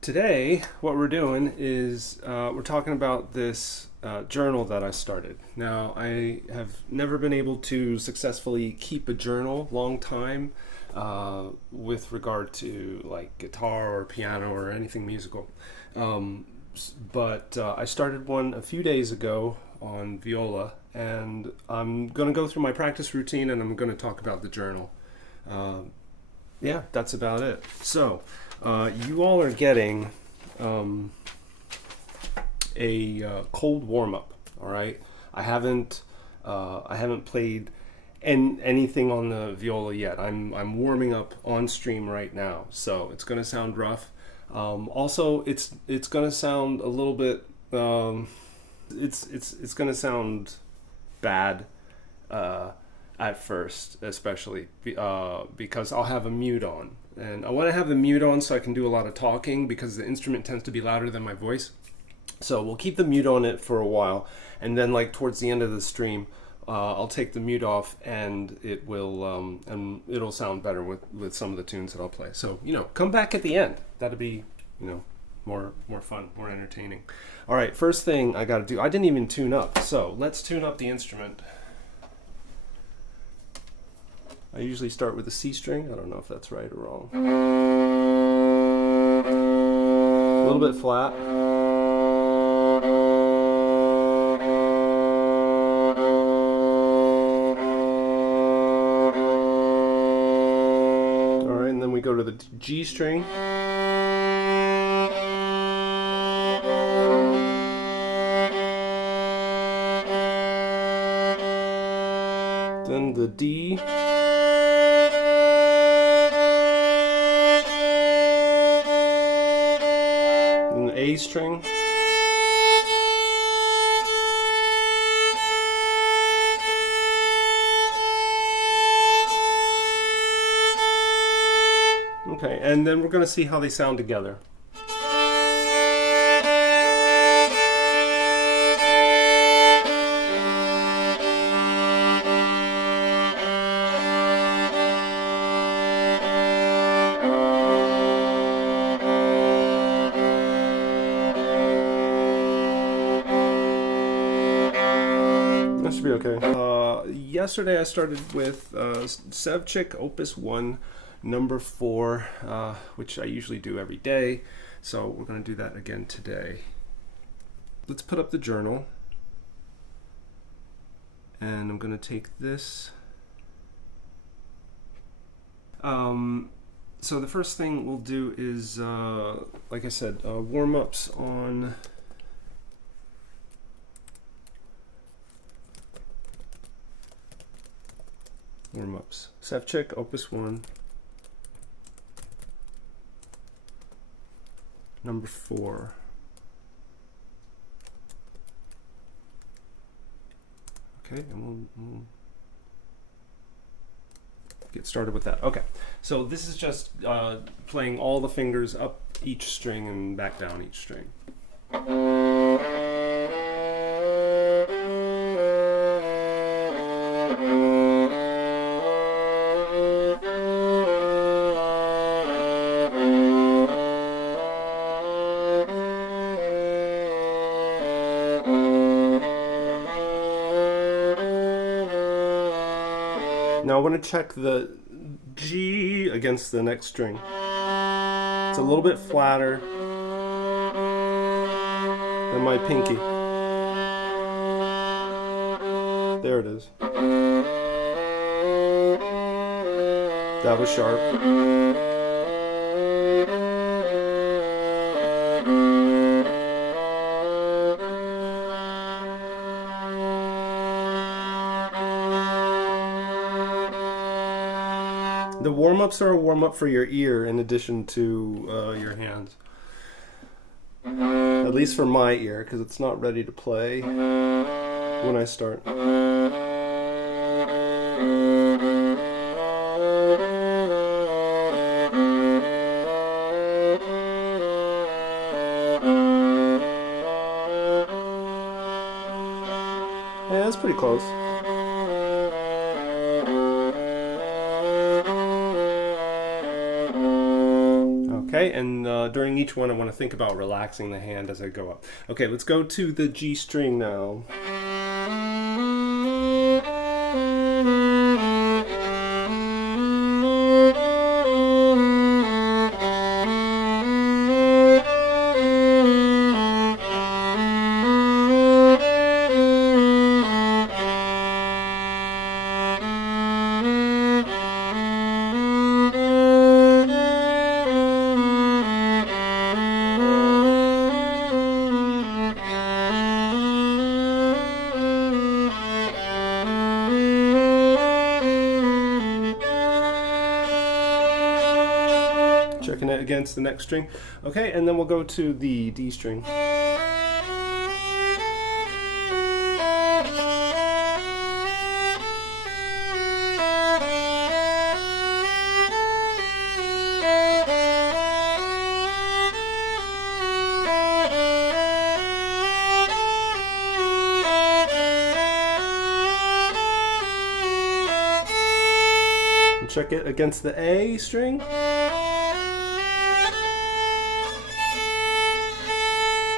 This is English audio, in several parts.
Today, what we're doing is we're talking about this journal that I started. Now, I have never been able to successfully keep a journal long time with regard to like guitar or piano or anything musical. But I started one a few days ago on Viola, and I'm going to go through my practice routine and I'm going to talk about the journal. Uh, yeah, that's about it. So, you all are getting um, a cold warm up. All right, I haven't played anything on the viola yet. I'm warming up on stream right now, so it's gonna sound rough. Also, it's gonna sound a little bit. It's gonna sound bad uh, at first, especially because I'll have a mute on. And I want to have the mute on so I can do a lot of talking because the instrument tends to be louder than my voice. So we'll keep the mute on it for a while, and then like towards the end of the stream, I'll take the mute off, and it'll sound better with some of the tunes that I'll play. So come back at the end. That'll be more fun, more entertaining. All right, first thing I got to do. I didn't even tune up, so let's tune up the instrument. I usually start with a C string. I don't know if that's right or wrong. A little bit flat. Alright, and then we go to the G string. Then the D. A string. Okay, and then we're going to see how they sound together. That should be okay. Yesterday I started with Sevchik Opus 1, number 4, which I usually do every day. So we're going to do that again today. Let's put up the journal. And I'm going to take this. So the first thing we'll do is, like I said, warm-ups on... Warm-ups. Sevchik, Opus 1. Number 4. Okay, and we'll get started with that. Okay, so this is just playing all the fingers up each string and back down each string. Now I want to check the G against the next string. It's a little bit flatter than my pinky. There it is. That was sharp. The warm-ups are a warm-up for your ear in addition to your hands. At least for my ear, because it's not ready to play when I start. Yeah, that's pretty close. Okay, and during each one, I want to think about relaxing the hand as I go up. Okay, let's go to the G string now. Checking it against the next string. Okay, and then we'll go to the D string. And check it against the A string.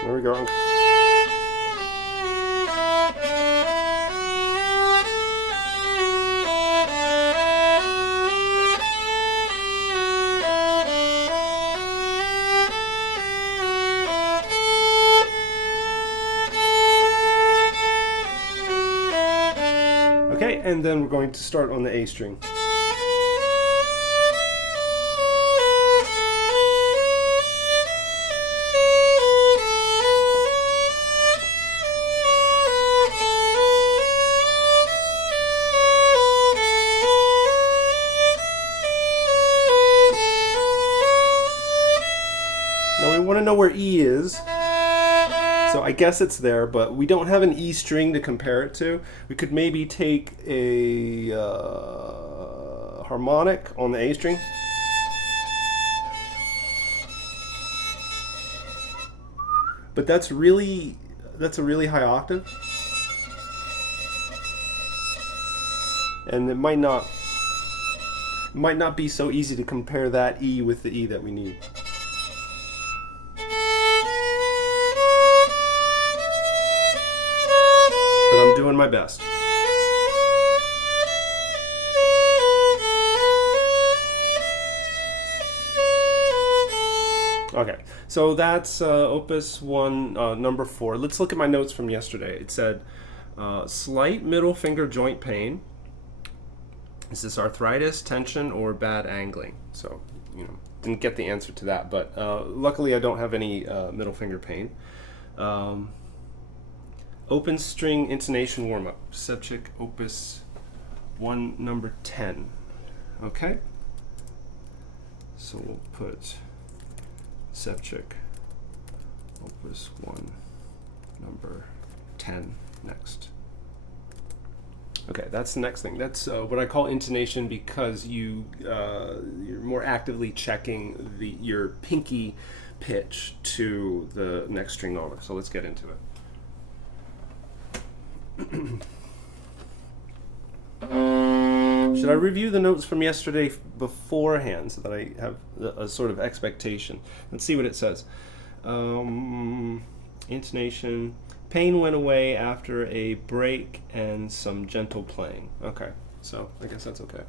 There we go. Okay, and then we're going to start on the A string. Now we want to know where E is. So I guess it's there, but we don't have an E string to compare it to. We could maybe take a harmonic on the A string. But that's a really high octave. And it might not be so easy to compare that E with the E that we need. But I'm doing my best. Okay, so that's Opus 1, number 4. Let's look at my notes from yesterday. It said, slight middle finger joint pain. Is this arthritis, tension, or bad angling? So, didn't get the answer to that, but luckily I don't have any middle finger pain. Open string intonation warm-up. Subject Opus 1, number 10. Okay? So we'll put subject Opus 1, number 10 next. Okay, that's the next thing. That's what I call intonation, because you're more actively checking your pinky pitch to the next string over. So let's get into it. Should I review the notes from yesterday beforehand so that I have a sort of expectation? Let's see what it says. Intonation. Pain went away after a break and some gentle playing. Okay, so I guess that's okay.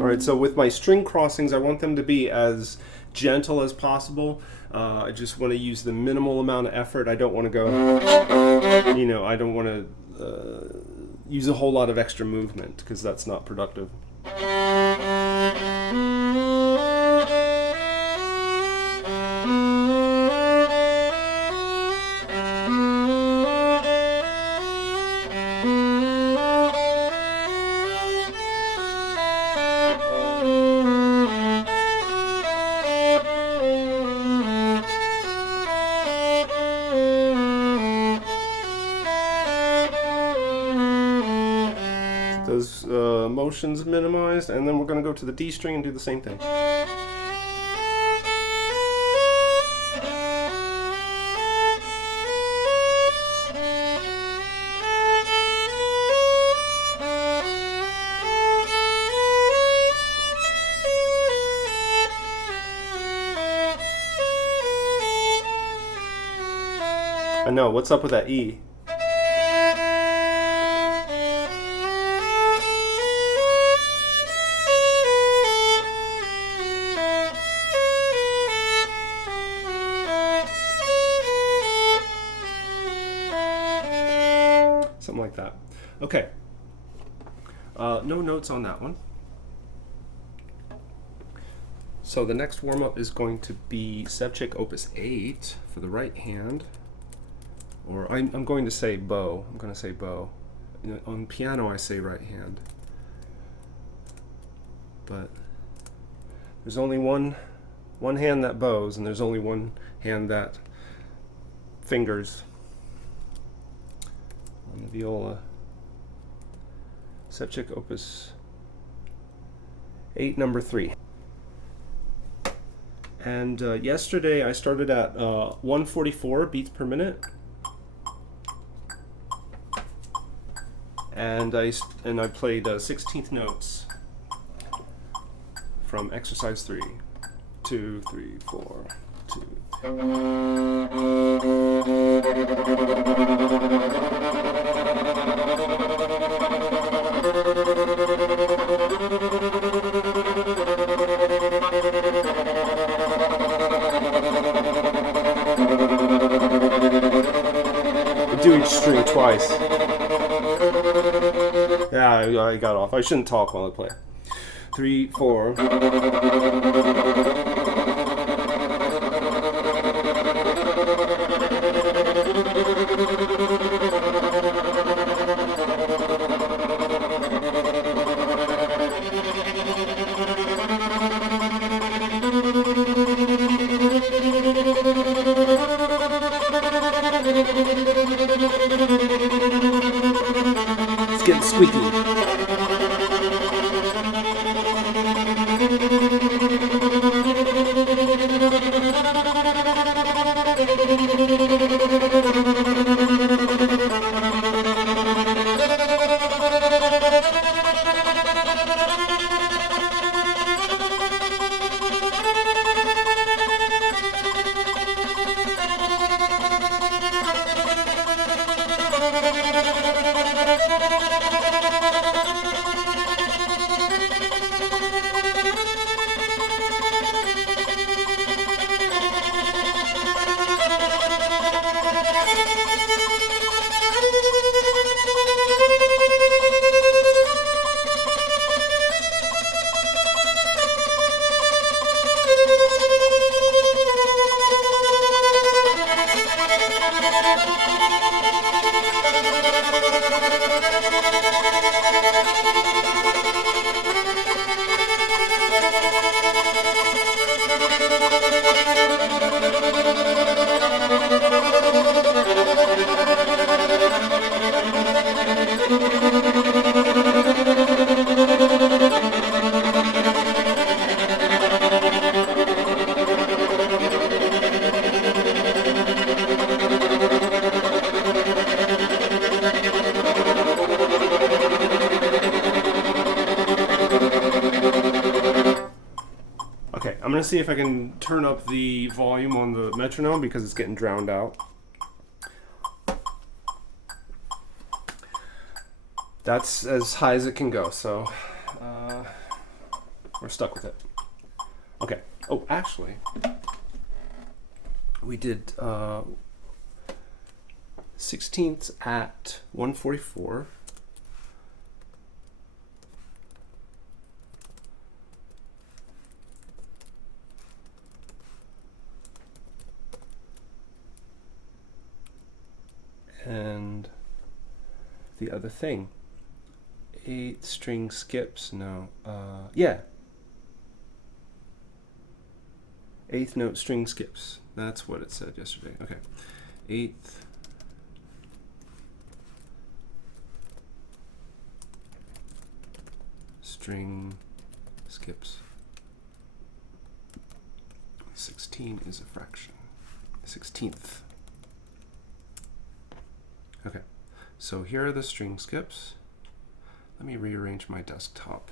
Alright, so with my string crossings, I want them to be as gentle as possible. I just want to use the minimal amount of effort. I don't want to go, I don't want to use a whole lot of extra movement, because that's not productive. motions minimized, and then we're going to go to the D string and do the same thing. I know, what's up with that E? Something like that. Okay. No notes on that one. So the next warm-up is going to be Sevchik Opus 8 for the right hand. Or I'm going to say bow. I'm going to say bow. On piano I say right hand. But there's only one hand that bows, and there's only one hand that fingers on the viola. Sevchik Opus 8, number 3. And yesterday I started at 144 beats per minute. And I played 16th notes from exercise 3. 2, 3, 4, 2. Do each string twice. Yeah, I got off. I shouldn't talk while I play. 3, 4. It's getting squeaky. I'm going to see if I can turn up the volume on the metronome because it's getting drowned out. That's as high as it can go, so we're stuck with it. Okay. Oh, actually, we did 16ths at 144. And the other thing, 8 string skips, no, yeah, 8th note string skips, that's what it said yesterday. Okay, 8th, string skips. 16 is a fraction. 16th. Okay, so here are the string skips. Let me rearrange my desktop.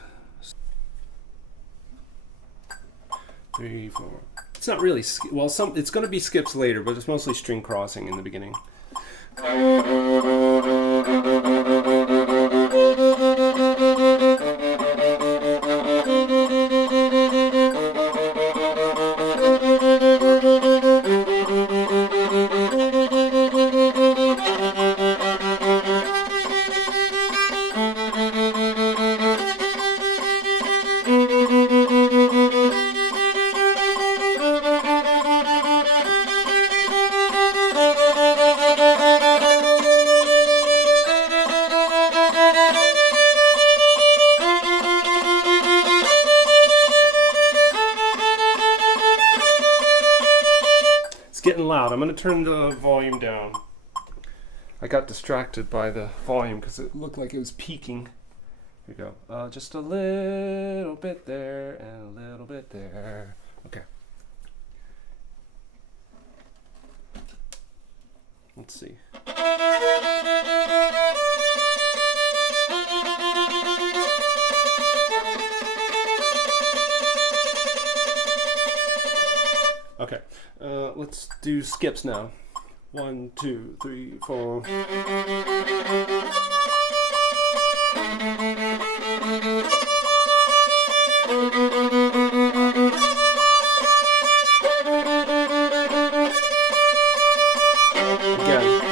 3, 4. It's not really, well, it's going to be skips later, but it's mostly string crossing in the beginning. Getting loud. I'm going to turn the volume down. I got distracted by the volume because it looked like it was peaking. Here we go. Just a little bit there and a little bit there. Okay. Let's see. Okay, let's do skips now. 1, 2, 3, 4. Again.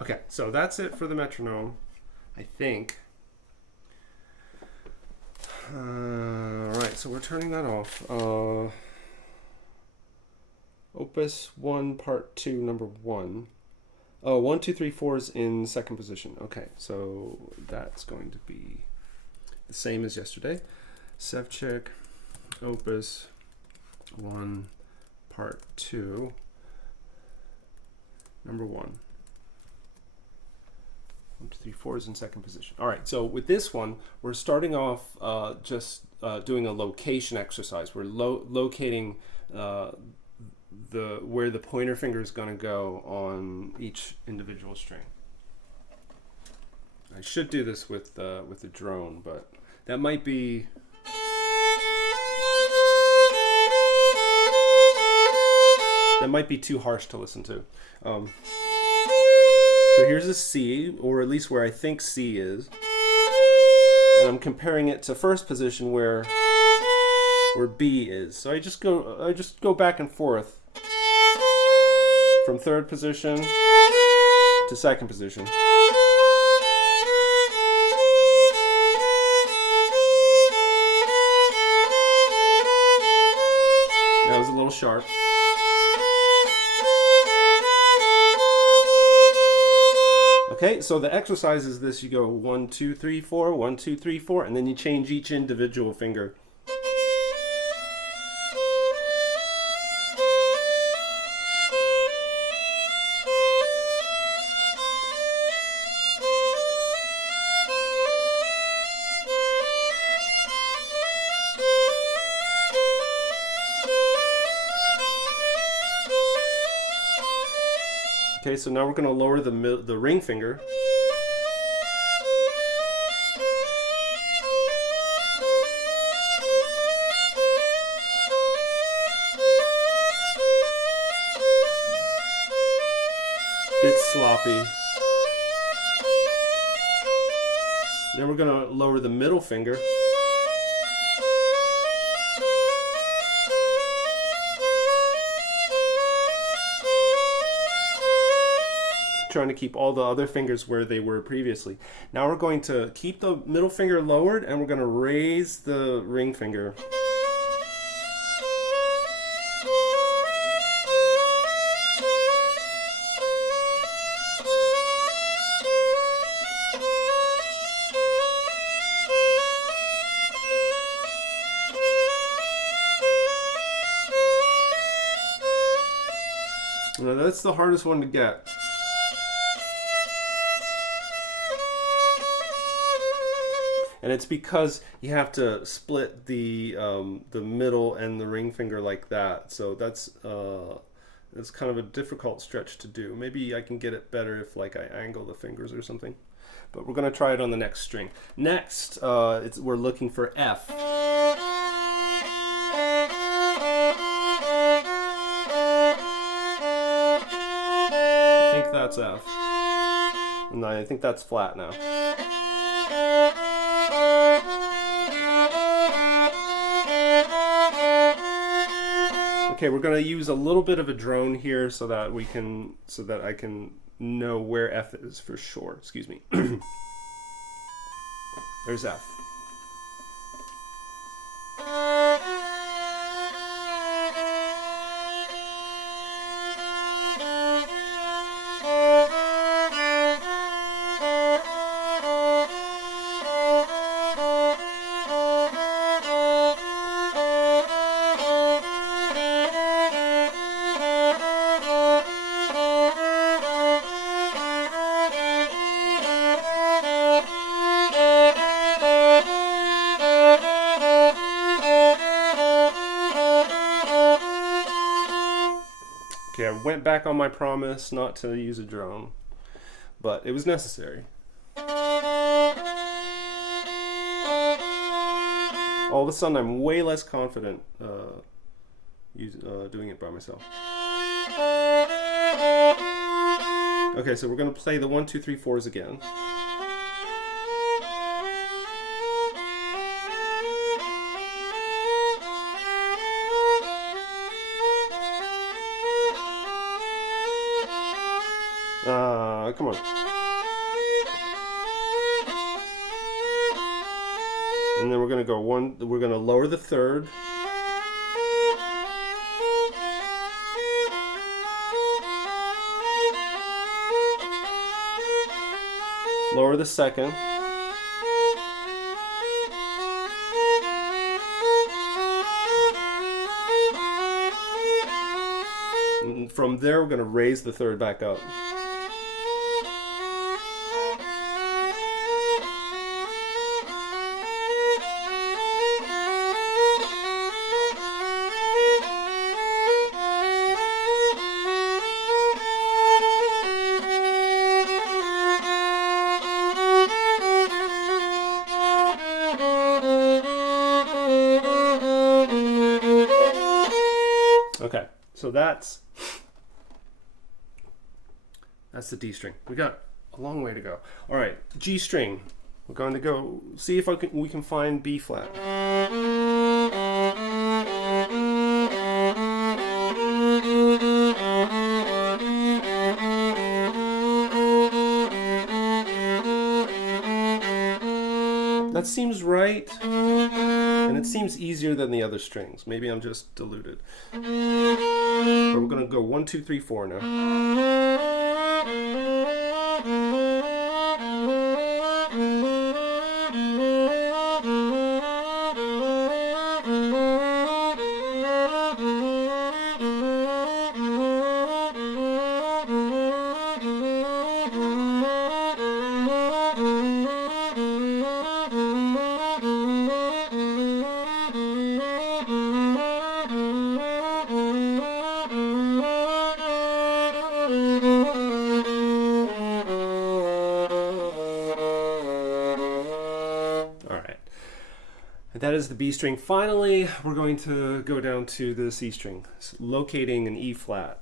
Okay, so that's it for the metronome, I think. Alright, so we're turning that off. Opus 1, Part 2, number 1. Oh, 1, 2, 3, 4 is in second position. Okay, so that's going to be the same as yesterday. Sevchik, Opus 1, Part 2, number 1. 1, 2, 3, 4 is in second position. All right, so with this one, we're starting off just doing a location exercise. We're locating where the pointer finger is going to go on each individual string. I should do this with the drone, but that might be too harsh to listen to. So here's a C, or at least where I think C is, and I'm comparing it to first position where B is. So I just go back and forth from third position to second position. That was a little sharp. Okay, so the exercise is this: you go 1, 2, 3, 4, 1, 2, 3, 4, and then you change each individual finger. Okay, so now we're going to lower the ring finger. Bit sloppy. Then we're going to lower the middle finger. trying to keep all the other fingers where they were previously. Now we're going to keep the middle finger lowered and we're going to raise the ring finger. Now that's the hardest one to get. And it's because you have to split the middle and the ring finger like that. So that's kind of a difficult stretch to do. Maybe I can get it better if like I angle the fingers or something. But we're gonna try it on the next string. Next, we're looking for F. I think that's F. And I think that's flat now. Okay, we're going to use a little bit of a drone here so that I can know where F is for sure. Excuse me. There's F. Okay, I went back on my promise not to use a drone, but it was necessary. All of a sudden, I'm way less confident doing it by myself. Okay, so we're going to play the 1, 2, 3, 4s again. Come on. And then we're going to go one, we're going to lower the third. Lower the second. And from there, we're going to raise the third back up. Okay, so that's the D string. We got a long way to go. All right, G string. We're going to go see if we can find B flat. That seems right, and it seems easier than the other strings. Maybe I'm just deluded. But we're going to go 1, 2, 3, 4 now. That is the B string. Finally, we're going to go down to the C string, locating an E flat.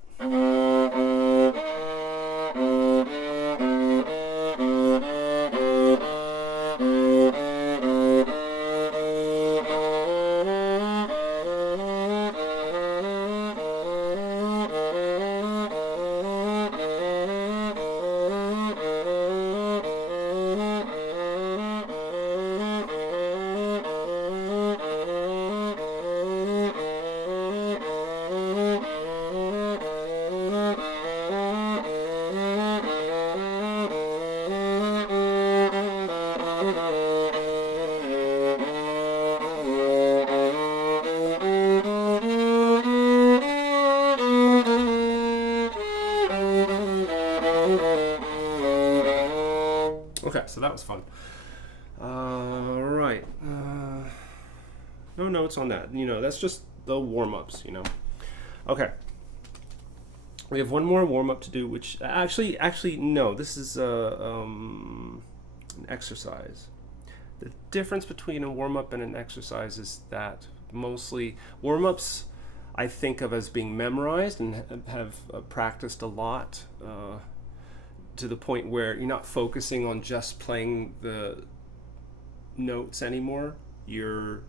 Okay, so that was fun. Right. No notes on that. That's just the warm-ups, Okay. We have one more warm-up to do, which actually, no, this is an exercise. The difference between a warm-up and an exercise is that mostly warm-ups I think of as being memorized and have practiced a lot to the point where you're not focusing on just playing the notes anymore. You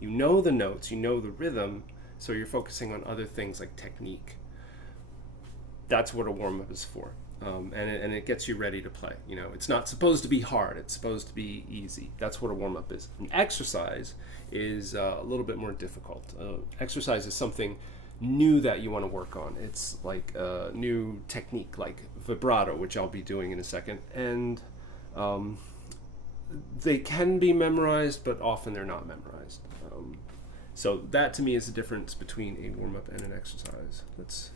know the notes, you know the rhythm, so you're focusing on other things like technique. That's what a warm-up is for. And it gets you ready to play. It's not supposed to be hard. It's supposed to be easy. That's what a warm-up is. An exercise is a little bit more difficult. Exercise is something new that you want to work on. It's like a new technique, like vibrato, which I'll be doing in a second. And they can be memorized, but often they're not memorized. So that to me is the difference between a warm-up and an exercise. Let's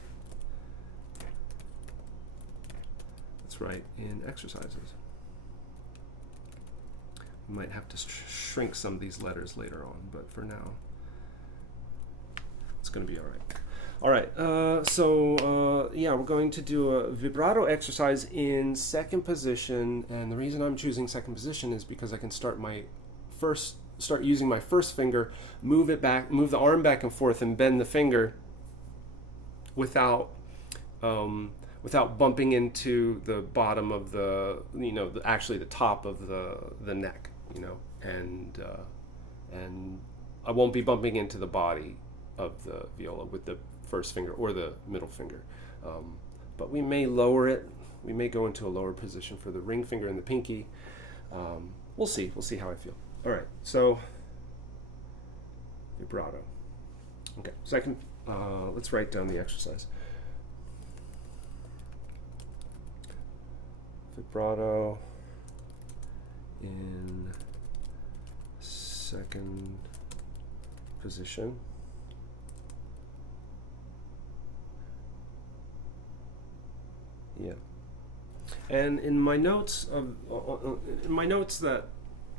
write in exercises. We might have to shrink some of these letters later on, but for now, it's going to be all right. All right, yeah, we're going to do a vibrato exercise in second position, and the reason I'm choosing second position is because I can start using my first finger, move the arm back and forth, and bend the finger without bumping into the bottom of actually the top of the neck, and I won't be bumping into the body of the viola with the first finger or the middle finger, but we may lower it. We may go into a lower position for the ring finger and the pinky. We'll see how I feel. All right, so vibrato. Okay, second, let's write down the exercise. Vibrato in second position. Yeah. And in my notes that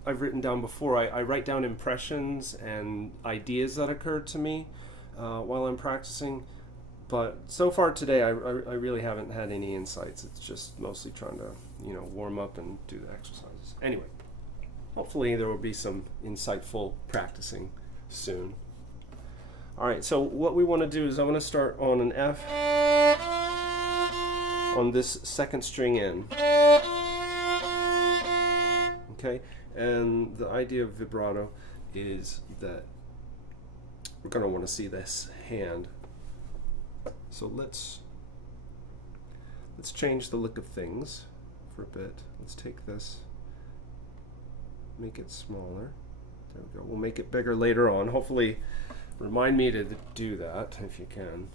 I've written down before, I write down impressions and ideas that occurred to me while I'm practicing. But so far today, I really haven't had any insights. It's just mostly trying to, warm up and do the exercises. Anyway, hopefully there will be some insightful practicing soon. All right, so what we want to do is I want to start on an F on this second string in. Okay, and the idea of vibrato is that we're going to want to see this hand. So let's change the look of things for a bit. Let's take this, make it smaller. There we go. We'll make it bigger later on. Hopefully, remind me to do that if you can.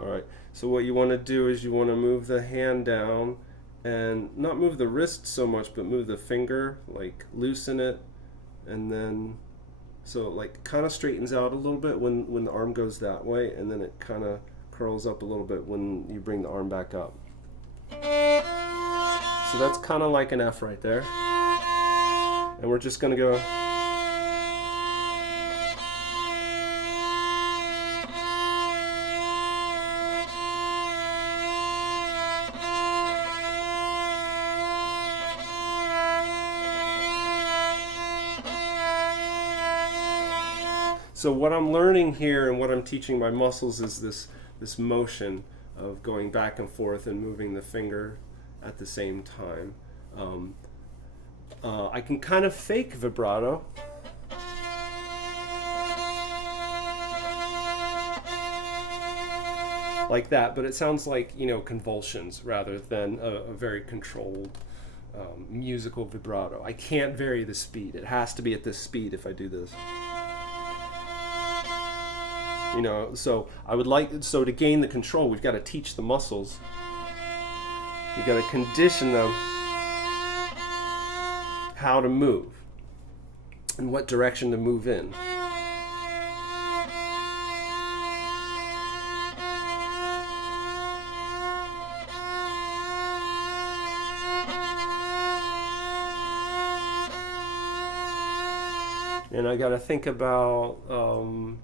All right. So what you want to do is you want to move the hand down and not move the wrist so much, but move the finger, like loosen it, and then so it like kind of straightens out a little bit when the arm goes that way, and then it kind of curls up a little bit when you bring the arm back up. So that's kind of like an F right there. And we're just going to go. So what I'm learning here and what I'm teaching my muscles is this motion of going back and forth and moving the finger at the same time. I can kind of fake vibrato. Like that, but it sounds like, convulsions rather than a very controlled musical vibrato. I can't vary the speed. It has to be at this speed if I do this. So I would to gain the control, we've got to teach the muscles. You've got to condition them how to move and what direction to move in. And I got to think about, oh,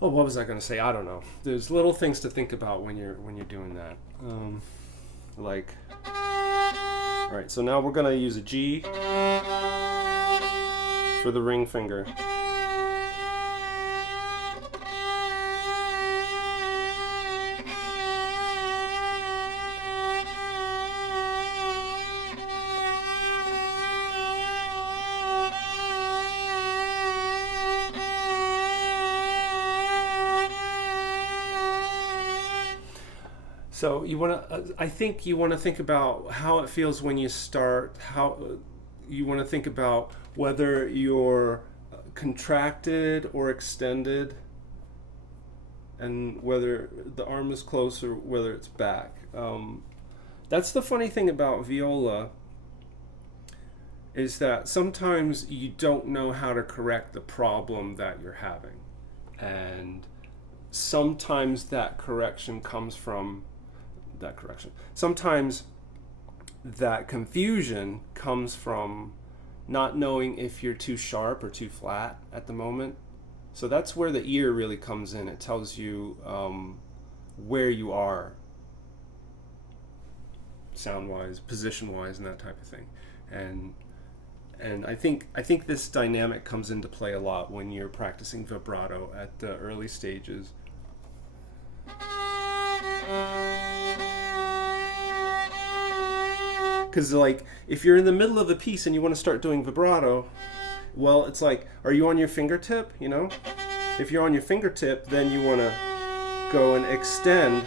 what was I going to say? I don't know. There's little things to think about when you're doing that. Like, all right, so now we're going to use a G for the ring finger. So you want to, I think you want to think about how it feels when you start, how you want to think about whether you're contracted or extended, and whether the arm is close or whether it's back. That's the funny thing about viola, is that sometimes you don't know how to correct the problem that you're having. And sometimes that correction comes from Sometimes that confusion comes from not knowing if you're too sharp or too flat at the moment. So that's where the ear really comes in. It tells you where you are, sound-wise, position-wise, and that type of thing. And I think this dynamic comes into play a lot when you're practicing vibrato at the early stages. Because, like, if you're in the middle of a piece and you want to start doing vibrato, well, it's like, are you on your fingertip? You know, if you're on your fingertip, then you want to go and extend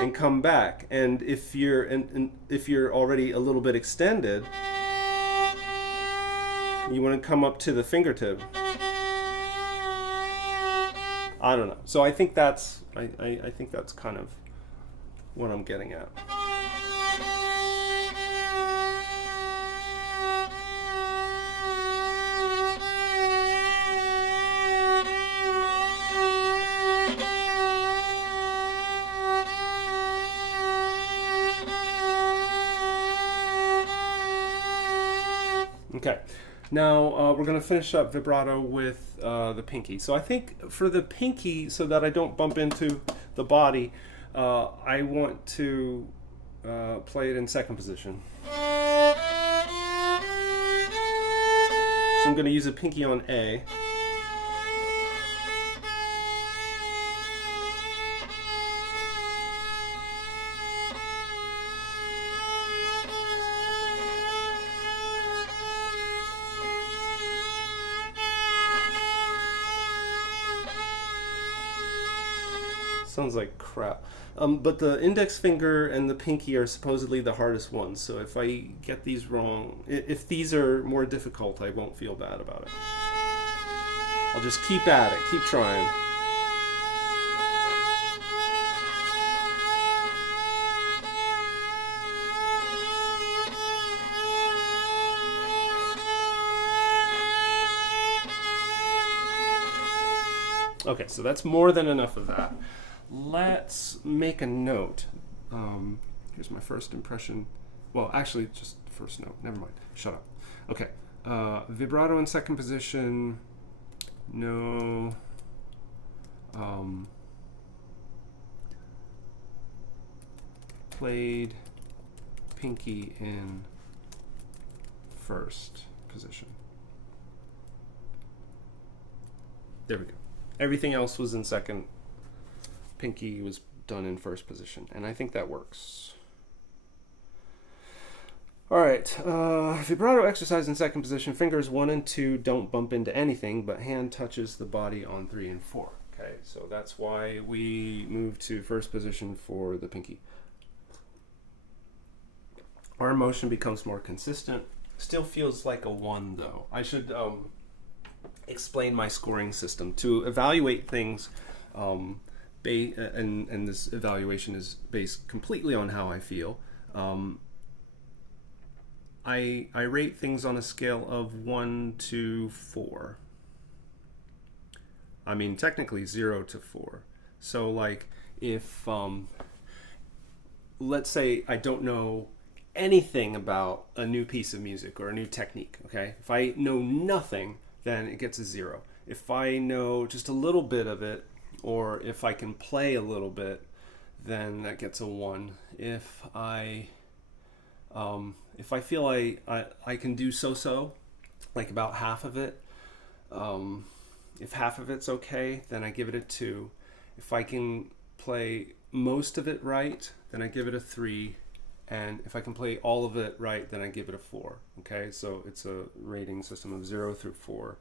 and come back. And if you're already a little bit extended, you want to come up to the fingertip. I don't know. So I think that's I think that's kind of what I'm getting at. Okay, now we're going to finish up vibrato with the pinky. So I think for the pinky, so that I don't bump into the body, I want to play it in second position. So I'm going to use a pinky on A. Sounds like crap. But the index finger and the pinky are supposedly the hardest ones. So if I get these wrong, if these are more difficult, I won't feel bad about it. I'll just keep at it, keep trying. Okay, so that's more than enough of that. Let's make a note. Here's my first impression. Well, actually, just first note. Never mind. Shut up. Okay. Vibrato in second position. No. Played pinky in first position. There we go. Everything else was in second. Pinky was done in first position, and I think that works. All right, vibrato exercise in second position. Fingers 1 and 2 don't bump into anything, but hand touches the body on 3 and 4. Okay, so that's why we move to first position for the pinky. Arm motion becomes more consistent. Still feels like a 1 though. I should explain my scoring system to evaluate things. And this evaluation is based completely on how I feel. I rate things on a scale of 1 to 4. I mean, technically 0 to 4. So, like, if let's say I don't know anything about a new piece of music or a new technique, okay? If I know nothing, then it gets a 0. If I know just a little bit of it, or if I can play a little bit, then that gets a 1. If I feel I can do so, like about half of it, if half of it's okay, then I give it a 2. If I can play most of it right, then I give it a 3. And if I can play all of it right, then I give it a 4. Okay, so it's a rating system of 0 through 4.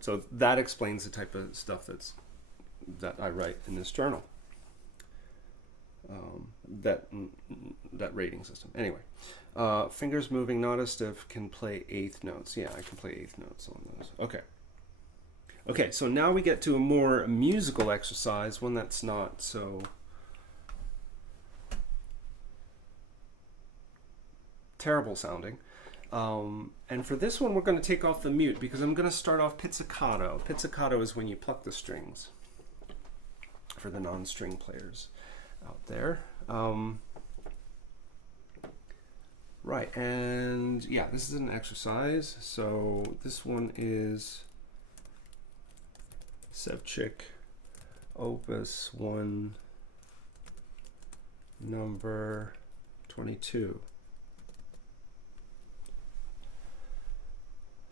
So that explains the type of stuff that I write in this journal. That rating system. Anyway, fingers moving, not as stiff, can play eighth notes. Yeah, I can play eighth notes on those. Okay, so now we get to a more musical exercise, one that's not so terrible sounding. And for this one, we're going to take off the mute because I'm going to start off pizzicato. Pizzicato is when you pluck the strings for the non-string players out there. Right, and yeah, this is an exercise. So this one is Sevchik Opus 1, number 22.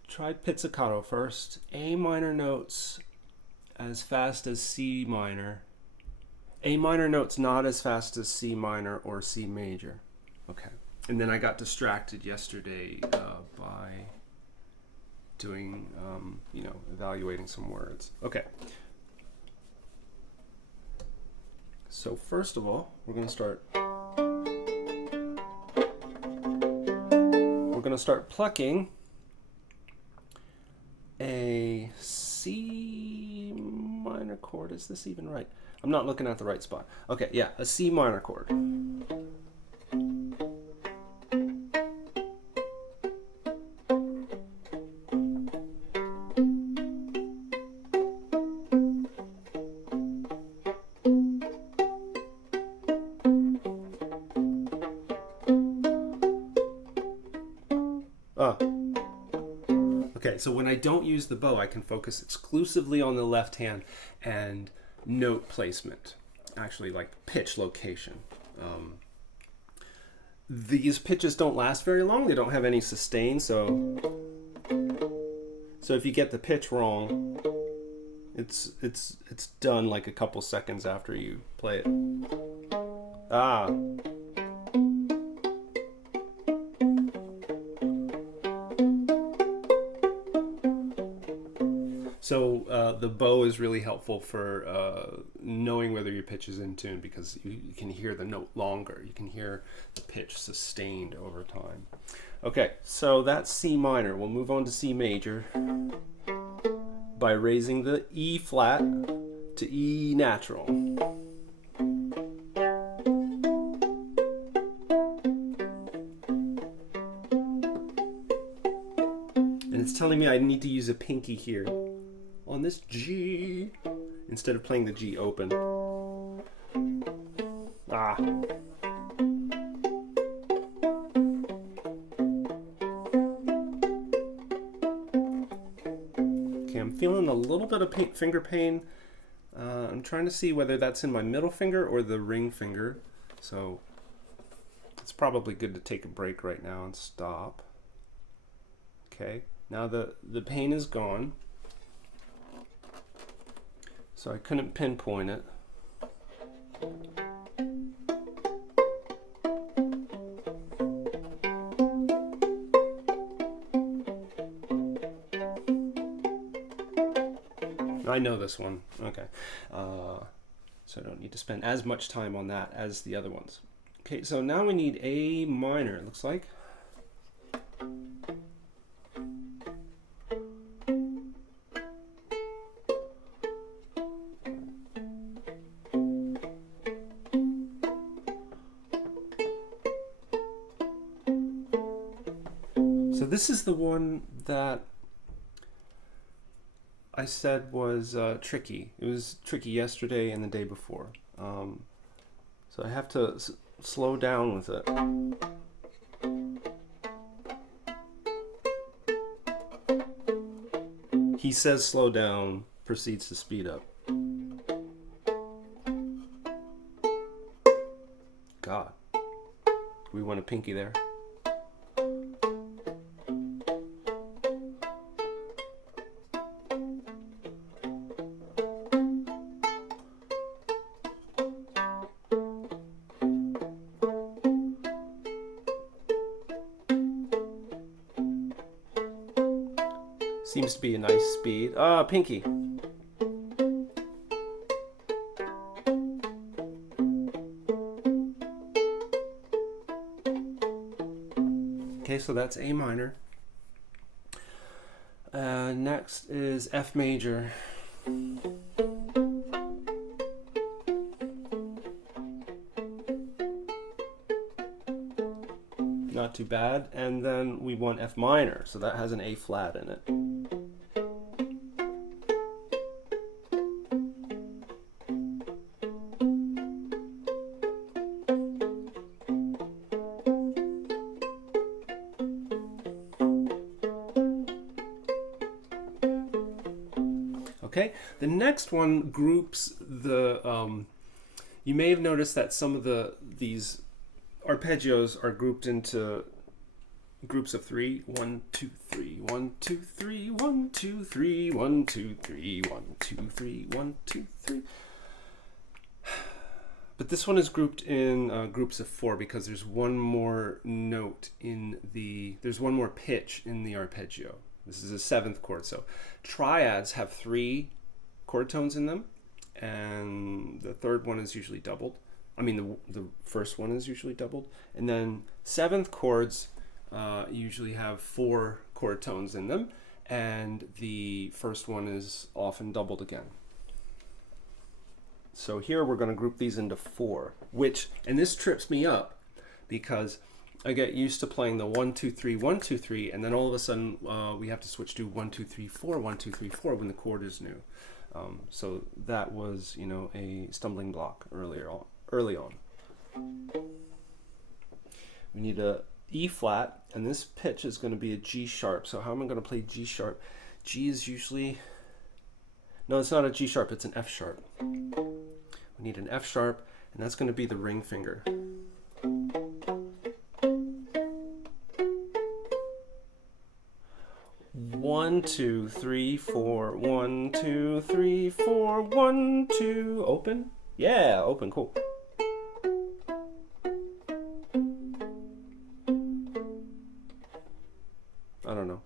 Tried pizzicato first. A minor notes as fast as C minor. A minor notes not as fast as C minor or C major. Okay. And then I got distracted yesterday by doing, evaluating some words. Okay. So first of all, we're going to start plucking a C minor chord. Is this even right? I'm not looking at the right spot. Okay, yeah, a C minor chord. Okay, so when I don't use the bow, I can focus exclusively on the left hand and note placement, actually like pitch location. These pitches don't last very long. They don't have any sustain, so if you get the pitch wrong, it's done like a couple seconds after you play it. So the bow is really helpful for knowing whether your pitch is in tune because you can hear the note longer. You can hear the pitch sustained over time. Okay, so that's C minor. We'll move on to C major by raising the E flat to E natural. And it's telling me I need to use a pinky here on this G instead of playing the G open. Okay, I'm feeling a little bit of finger pain. I'm trying to see whether that's in my middle finger or the ring finger. So it's probably good to take a break right now and stop. Okay, now the pain is gone. So I couldn't pinpoint it. I know this one. Okay. So I don't need to spend as much time on that as the other ones. Okay, so now we need A minor, it looks like. So this is the one that I said was tricky. It was tricky yesterday and the day before. So I have to slow down with it. He says slow down, proceeds to speed up. God. We want a pinky there. Seems to be a nice speed. Pinky. Okay, so that's A minor. Next is F major. Not too bad. And then we want F minor, so that has an A flat in it. Okay, the next one groups the, you may have noticed that some of these arpeggios are grouped into groups of 3. 1, 2, 3, 1, 2, 3, 1, 2, 3, 1, 2, 3, 1, 2, 3, 1, 2, 3. But this one is grouped in groups of 4 because there's one more note in there's one more pitch in the arpeggio. This is a 7th chord. So triads have 3 chord tones in them, and the third one is usually doubled. I mean, the first one is usually doubled. And then 7th chords usually have 4 chord tones in them, and the first one is often doubled again. So here we're going to group these into 4, and this trips me up because I get used to playing the 1, 2, 3, 1, 2, 3, and then all of a sudden we have to switch to 1, 2, 3, 4, 1, 2, 3, 4 when the chord is new. So that was, a stumbling block early on. We need a E flat, and this pitch is going to be a G sharp. So how am I going to play G sharp? G is usually, no, it's not a G sharp, it's an F sharp. We need an F sharp, and that's going to be the ring finger. One, 2, 3, 4, 1, 2, 3, 4, 1, 2, open? Yeah, open, cool. I don't know.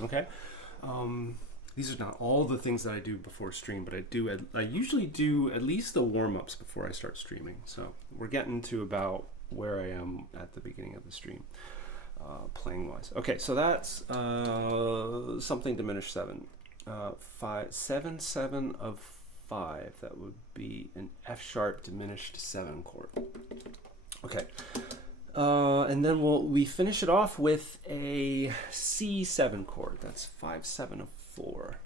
Okay, these are not all the things that I do before stream, but I usually do at least the warm-ups before I start streaming. So we're getting to about where I am at the beginning of the stream, playing wise. Okay, so that's something diminished 7, 7, 7 of 5. That would be an F sharp diminished 7 chord. Okay. And then we finish it off with a C7 chord. That's 5, 7 of 4.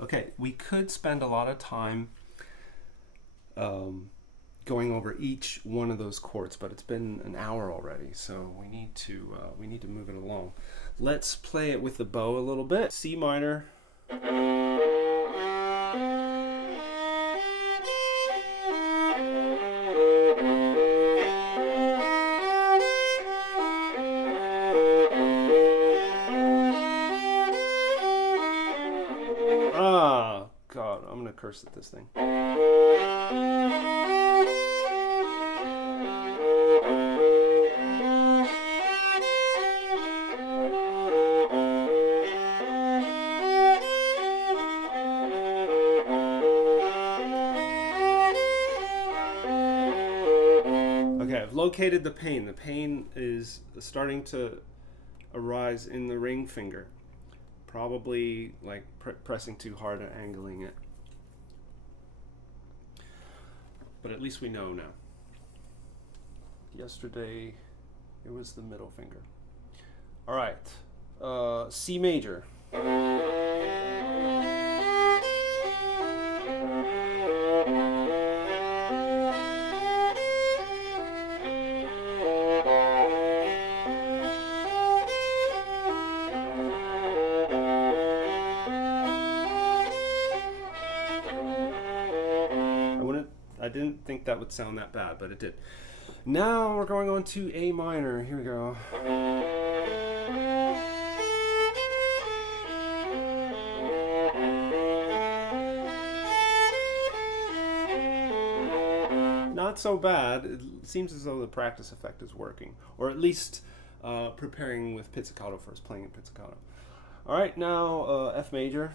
Okay, we could spend a lot of time going over each one of those chords, but it's been an hour already, so we need to move it along. Let's play it with the bow a little bit. C minor. worst at this thing. Okay, I've located the pain. The pain is starting to arise in the ring finger. Probably like pressing too hard and angling it. But at least we know now. Yesterday, it was the middle finger. All right, C major. I didn't think that would sound that bad, but it did. Now we're going on to A minor. Here we go. Not so bad. It seems as though the practice effect is working, or at least preparing with pizzicato first, playing in pizzicato. All right, now F major.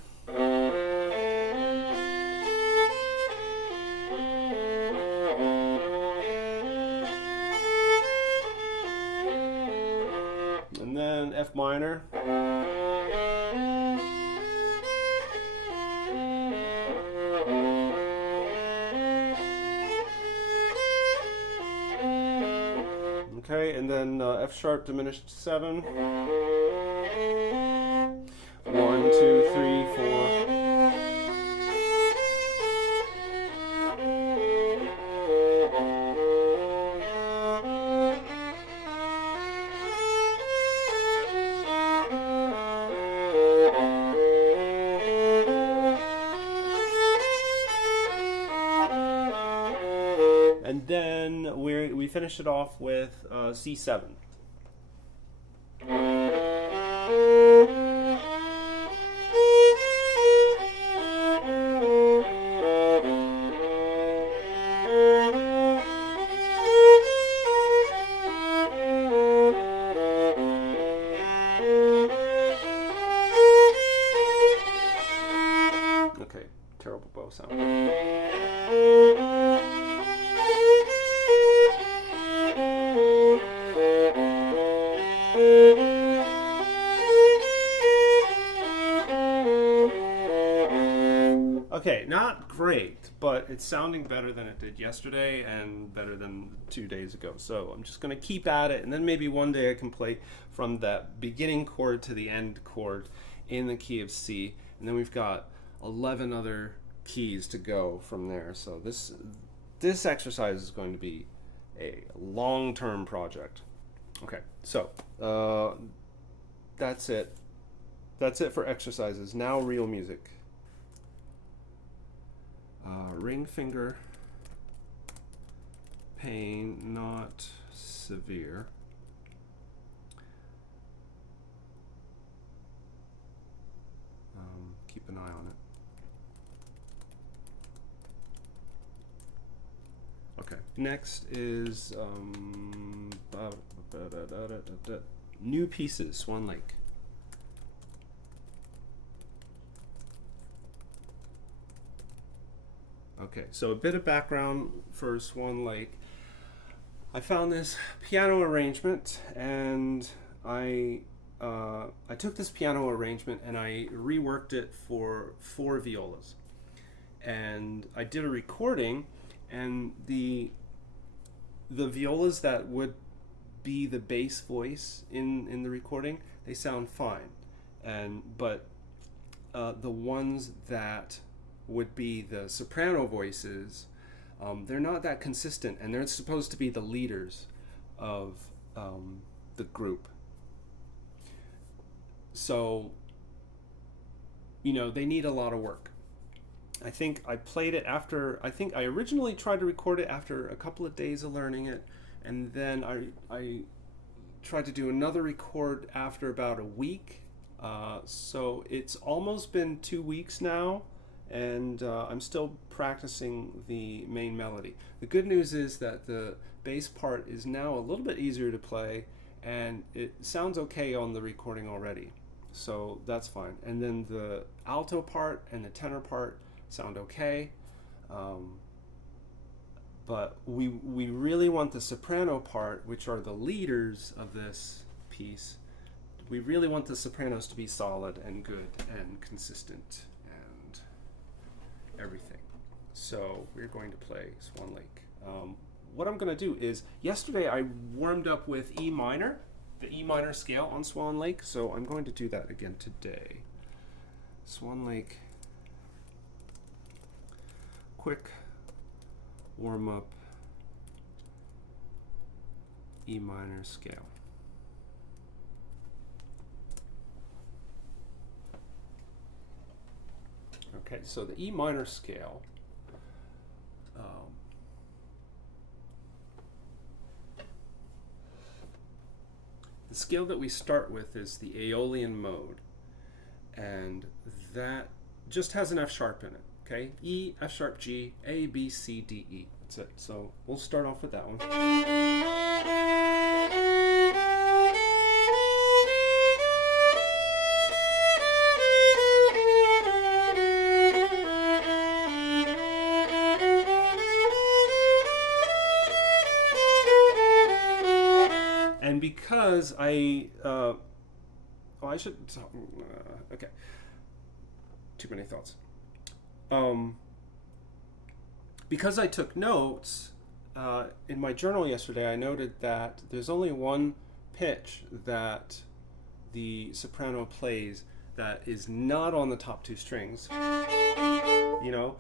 And then F minor. Okay, and then F sharp diminished 7. 1, 2, 3, 4. And then we finish it off with C7. Okay, terrible bow sound. Okay, not great, but it's sounding better than it did yesterday and better than 2 days ago. So I'm just going to keep at it, and then maybe one day I can play from that beginning chord to the end chord in the key of C, and then we've got 11 other keys to go from there. So this exercise is going to be a long-term project. Okay, so that's it. That's it for exercises. Now real music. Ring finger pain, not severe. Keep an eye on it. Okay, next is new pieces, Swan Lake. Okay, so a bit of background for Swan Lake. I found this piano arrangement, and I took this piano arrangement and I reworked it for 4 violas. And I did a recording, and the violas that would be the bass voice in the recording, they sound fine. But the ones that would be the soprano voices, they're not that consistent, and they're supposed to be the leaders of the group. So, they need a lot of work. I think I played it after, I think I originally tried to record it after a couple of days of learning it, and then I tried to do another record after about a week. So it's almost been 2 weeks now, and I'm still practicing the main melody. The good news is that the bass part is now a little bit easier to play, and it sounds okay on the recording already, so that's fine. And then the alto part and the tenor part sound okay, but we really want the soprano part, which are the leaders of this piece. We really want the sopranos to be solid and good and consistent and everything. So we're going to play Swan Lake. What I'm going to do is, yesterday I warmed up with E minor, the E minor scale on Swan Lake, so I'm going to do that again today. Swan Lake, quick warm up, E minor scale. Okay, so the E minor scale, the scale that we start with is the Aeolian mode, and that just has an F sharp in it. Okay, E, F sharp, G, A, B, C, D, E. That's it. So we'll start off with that one. And because I should, okay, too many thoughts. Because I took notes, in my journal yesterday, I noted that there's only one pitch that the soprano plays that is not on the top two strings. You know,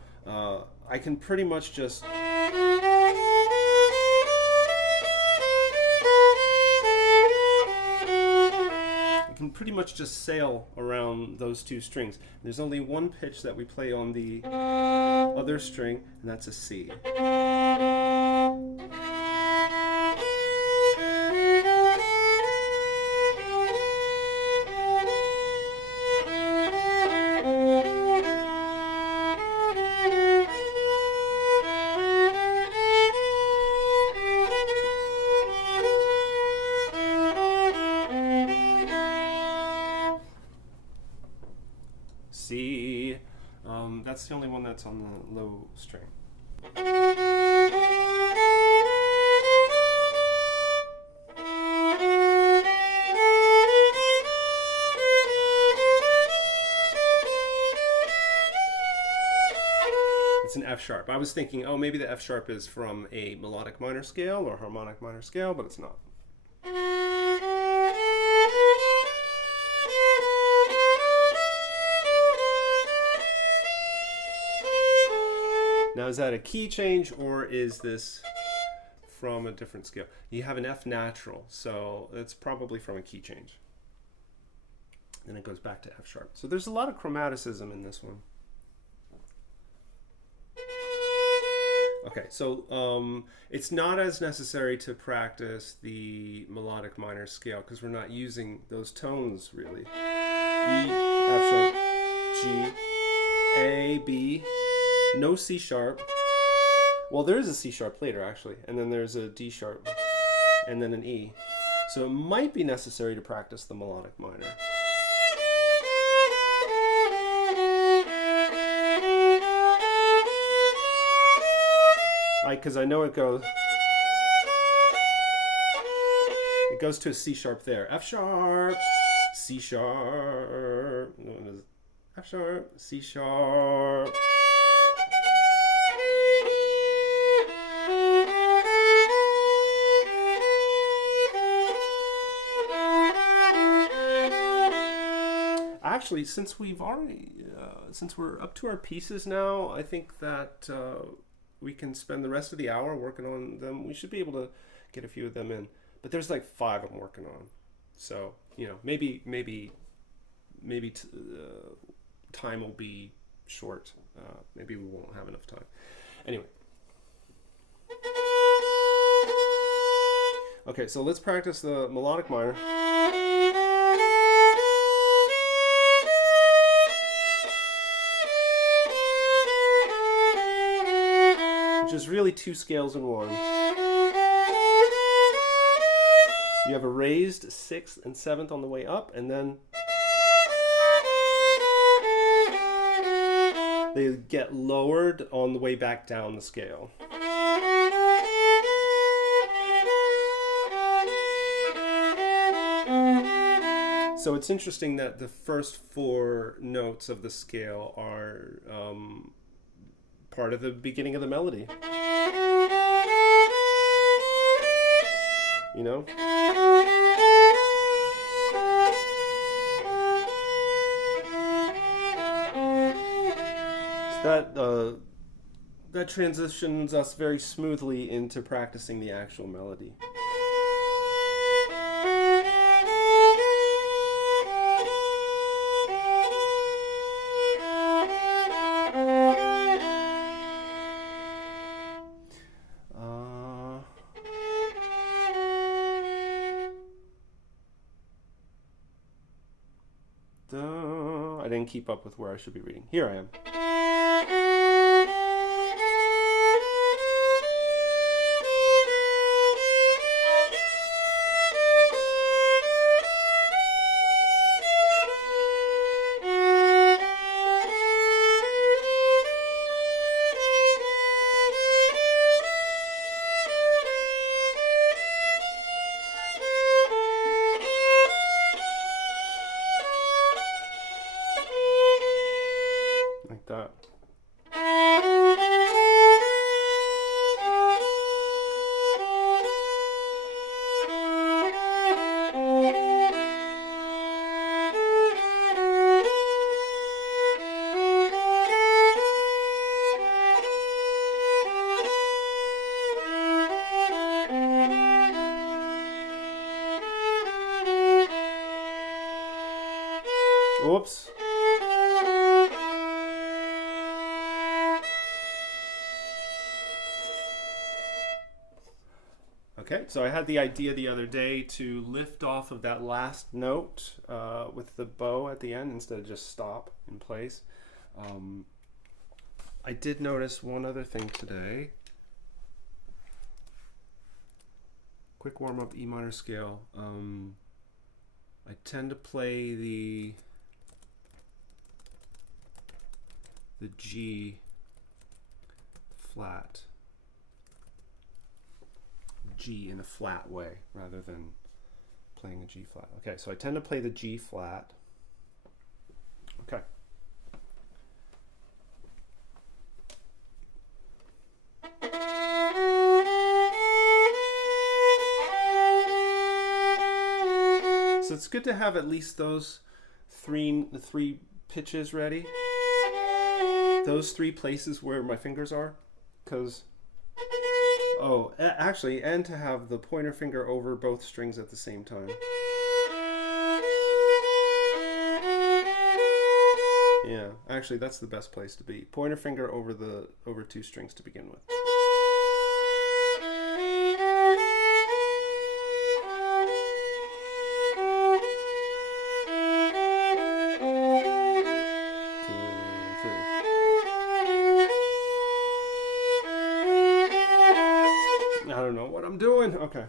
I can pretty much just... pretty much just sail around those two strings. There's only one pitch that we play on the other string, and that's a C. C. That's the only one that's on the low string. It's an F sharp. I was thinking, oh, maybe the F sharp is from a melodic minor scale or harmonic minor scale, but it's not. Now, is that a key change, or is this from a different scale? You have an F natural, so it's probably from a key change. Then it goes back to F sharp. So there's a lot of chromaticism in this one. Okay, so it's not as necessary to practice the melodic minor scale because we're not using those tones really. E, F sharp, G, A, B. No C sharp. Well, there is a C sharp later, actually. And then there's a D sharp. And then an E. So it might be necessary to practice the melodic minor. Because I know it goes to a C sharp there. F sharp, C sharp, F sharp, C sharp. Actually, since we've already, since we're up to our pieces now, I think that we can spend the rest of the hour working on them. We should be able to get a few of them in, but there's like 5 I'm working on. So, you know, maybe time will be short. Maybe we won't have enough time. Anyway. Okay, so let's practice the melodic minor. really two scales in one. You have a raised 6th and 7th on the way up, and then they get lowered on the way back down the scale. So it's interesting that the first 4 notes of the scale are part of the beginning of the melody. You know? So that transitions us very smoothly into practicing the actual melody. I didn't keep up with where I should be reading. Here I am. Like that. Oops. Okay, so I had the idea the other day to lift off of that last note with the bow at the end instead of just stop in place. I did notice one other thing today. Quick warm-up E minor scale. I tend to play the G flat. G in a flat way rather than playing a G flat. Okay, so I tend to play the G flat. Okay. So it's good to have at least those three pitches ready. Those 3 places where my fingers are, because actually, and to have the pointer finger over both strings at the same time. Yeah, actually that's the best place to be. Pointer finger over 2 strings to begin with. I don't know what I'm doing. Okay.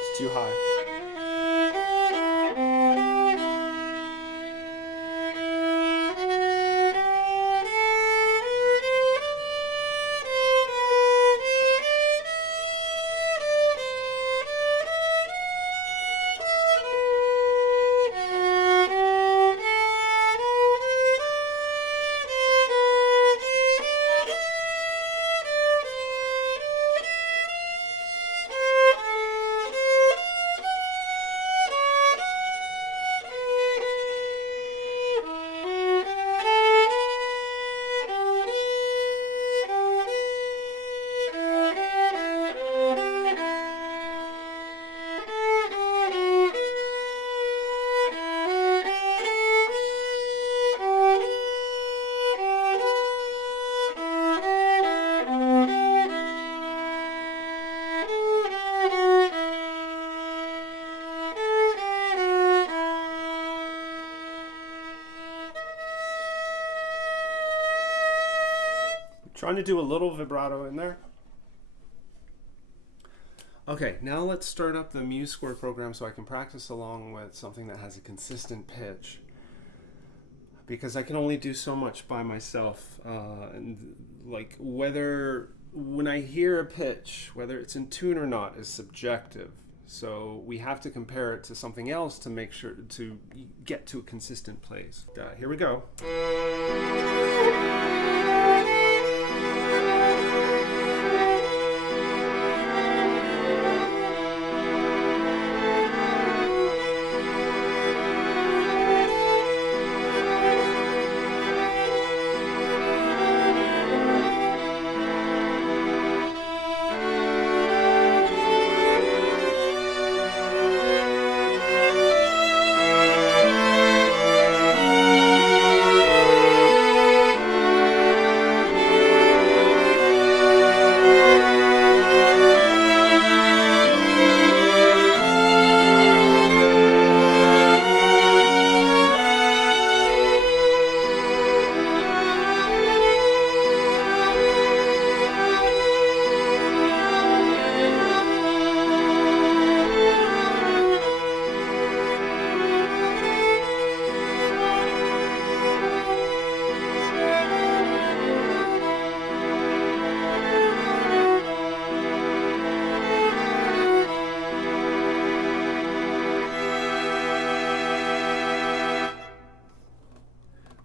It's too high. Trying to do a little vibrato in there. Okay, now let's start up the MuseScore program so I can practice along with something that has a consistent pitch. Because I can only do so much by myself. And like whether when I hear a pitch, whether it's in tune or not, is subjective. So we have to compare it to something else to make sure to get to a consistent place. Here we go.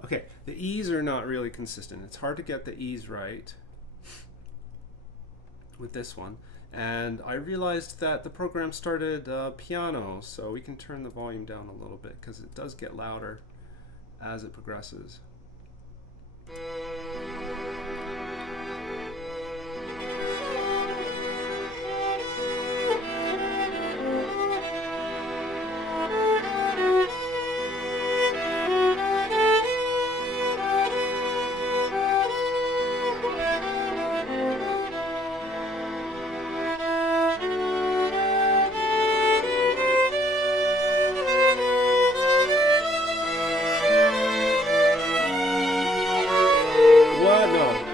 Okay, the E's are not really consistent. It's hard to get the E's right with this one. And I realized that the program started piano, so we can turn the volume down a little bit because it does get louder as it progresses. What? No.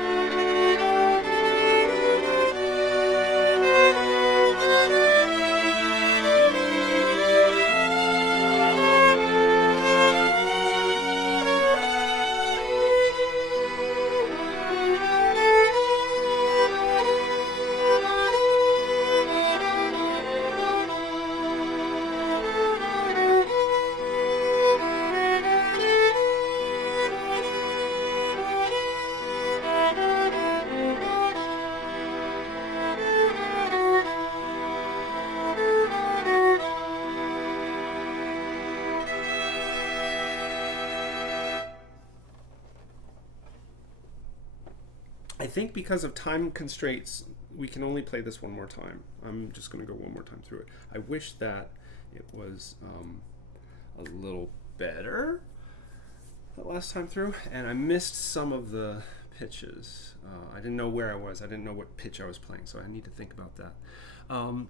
I think because of time constraints, we can only play this one more time. I'm just going to go one more time through it. I wish that it was a little better the last time through, and I missed some of the pitches. I didn't know where I was. I didn't know what pitch I was playing, so I need to think about that. I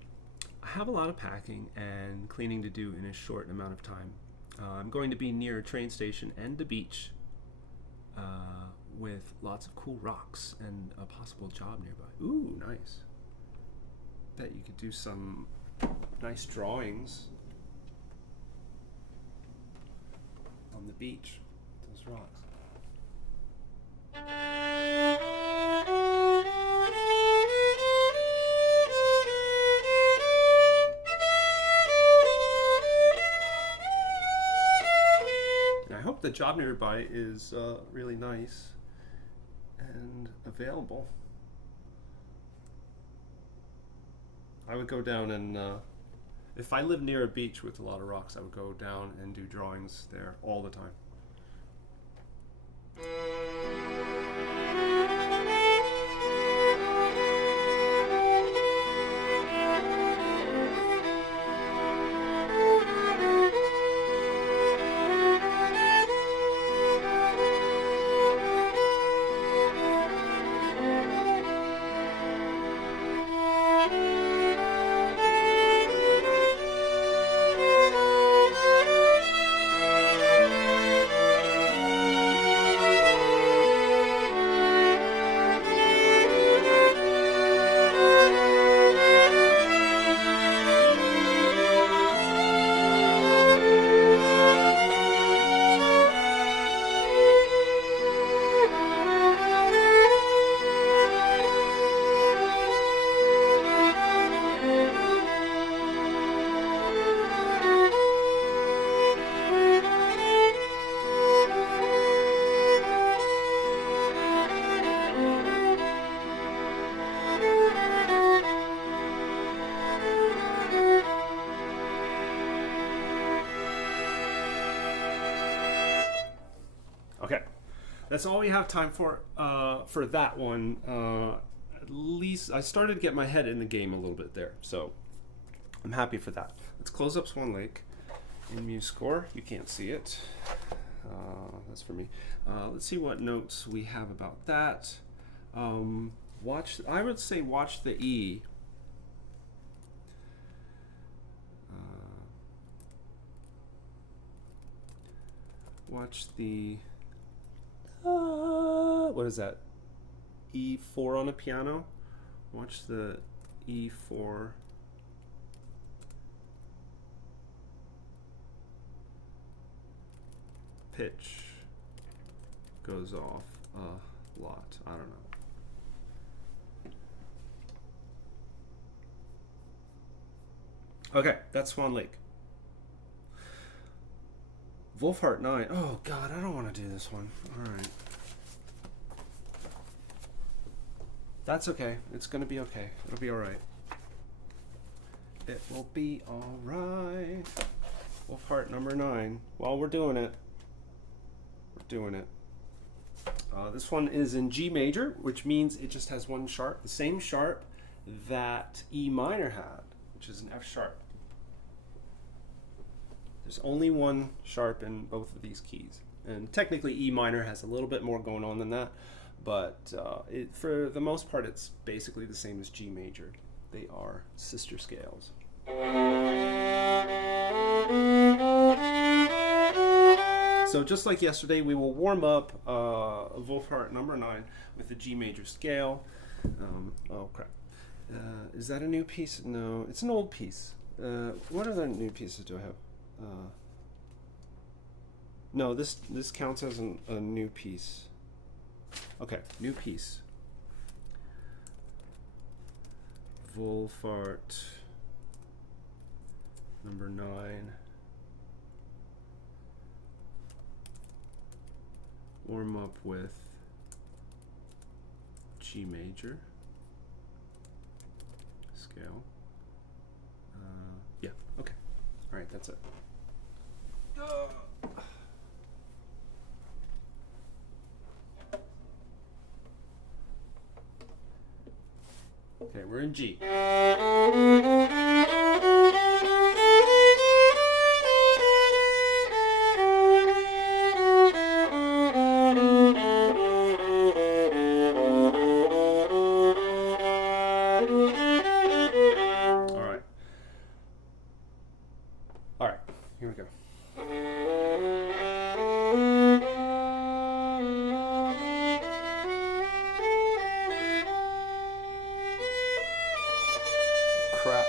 have a lot of packing and cleaning to do in a short amount of time. I'm going to be near a train station and the beach with lots of cool rocks and a possible job nearby. Ooh, nice. Bet you could do some nice drawings on the beach with those rocks. And I hope the job nearby is really nice and available. I would go down and if I lived near a beach with a lot of rocks, I would go down and do drawings there all the time. that's all we have time for that one. At least I started to get my head in the game a little bit there, so I'm happy for that. Let's close up Swan Lake in MuseScore. You can't see it. That's for me. Let's see what notes we have about that. I would say watch the E. Watch the what is that? E4 on a piano. Watch the E4 pitch goes off a lot. I don't know. Okay, that's Swan Lake. Wolfheart 9. Oh god, I don't want to do this one. Alright. That's okay. It's going to be okay. It'll be alright. It will be alright. Wolfheart number 9. While we're doing it. This one is in G major, which means it just has one sharp. The same sharp that E minor had, which is an F sharp. There's only one sharp in both of these keys. And technically E minor has a little bit more going on than that, but for the most part it's basically the same as G major. They are sister scales. So just like yesterday, we will warm up Wolfheart number 9 with the G major scale. Oh crap. Is that a new piece? No, it's an old piece. What other new pieces do I have? No, this counts as a new piece. Okay, new piece. Wolfheart number 9. Warm up with G major scale. Yeah, okay. All right, that's it. Okay, we're in G. All right, here we go. Crap.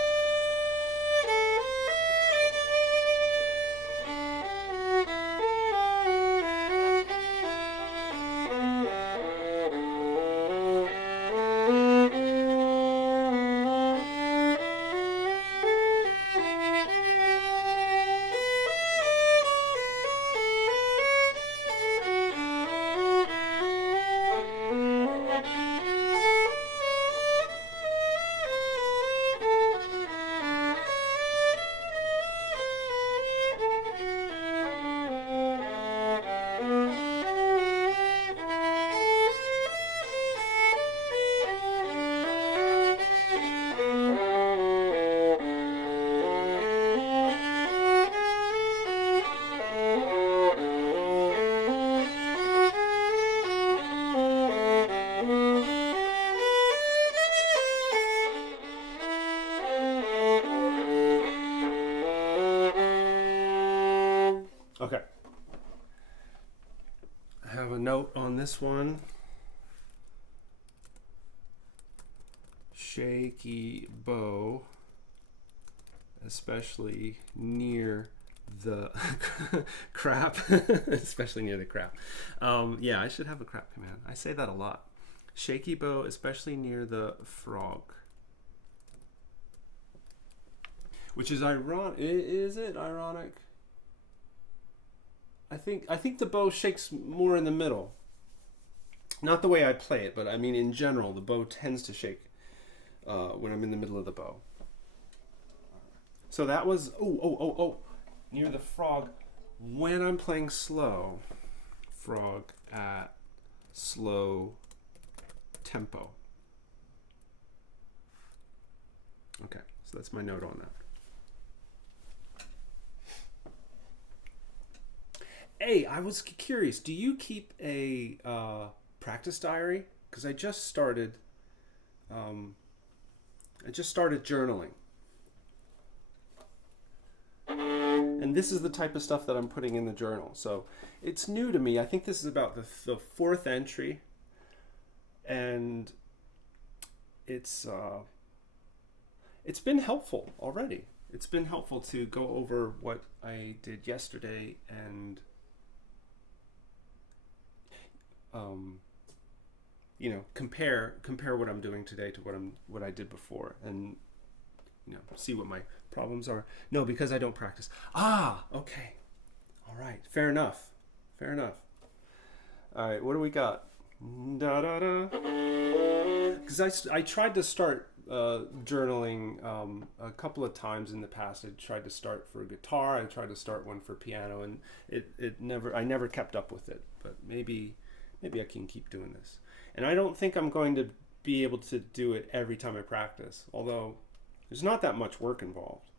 Okay. I have a note on this one. Shaky bow, especially near the crap, especially near the crap. Yeah, I should have a crap command. I say that a lot. Shaky bow, especially near the frog. Which is ironic. Is it ironic? I think the bow shakes more in the middle. Not the way I play it, but I mean in general, the bow tends to shake when I'm in the middle of the bow. So that was near the frog when I'm playing slow. Frog at slow tempo. Okay, so that's my note on that. Hey, I was curious. Do you keep a practice diary? Because I just started. I just started journaling, and this is the type of stuff that I'm putting in the journal. So it's new to me. I think this is about the fourth entry, and it's been helpful already. It's been helpful to go over what I did yesterday and compare what I'm doing today to what I did before, and see what my problems are. No, because I don't practice. Okay, all right, fair enough. All right, what do we got? Da da da. Because I tried to start journaling a couple of times in the past. I tried to start for guitar. I tried to start one for piano, and I never kept up with it. But maybe I can keep doing this. And I don't think I'm going to be able to do it every time I practice, although there's not that much work involved.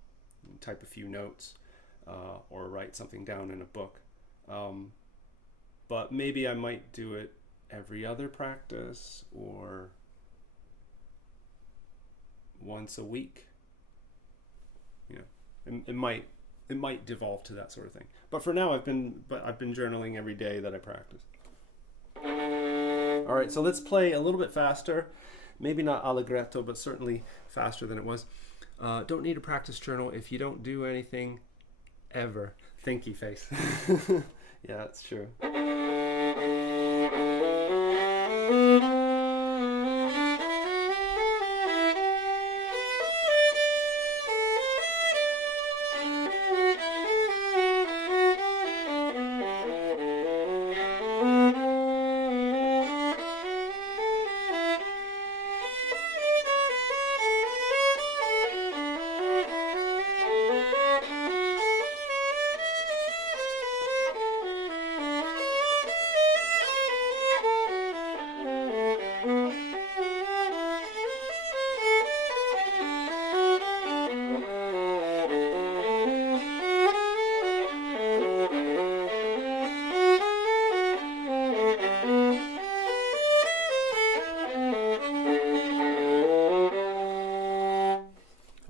You type a few notes or write something down in a book. But maybe I might do it every other practice or once a week. It might devolve to that sort of thing. But for now, I've been journaling every day that I practice. All right, so let's play a little bit faster. Maybe not allegretto, but certainly faster than it was. Don't need a practice journal if you don't do anything ever. Thinky face. Yeah, that's true.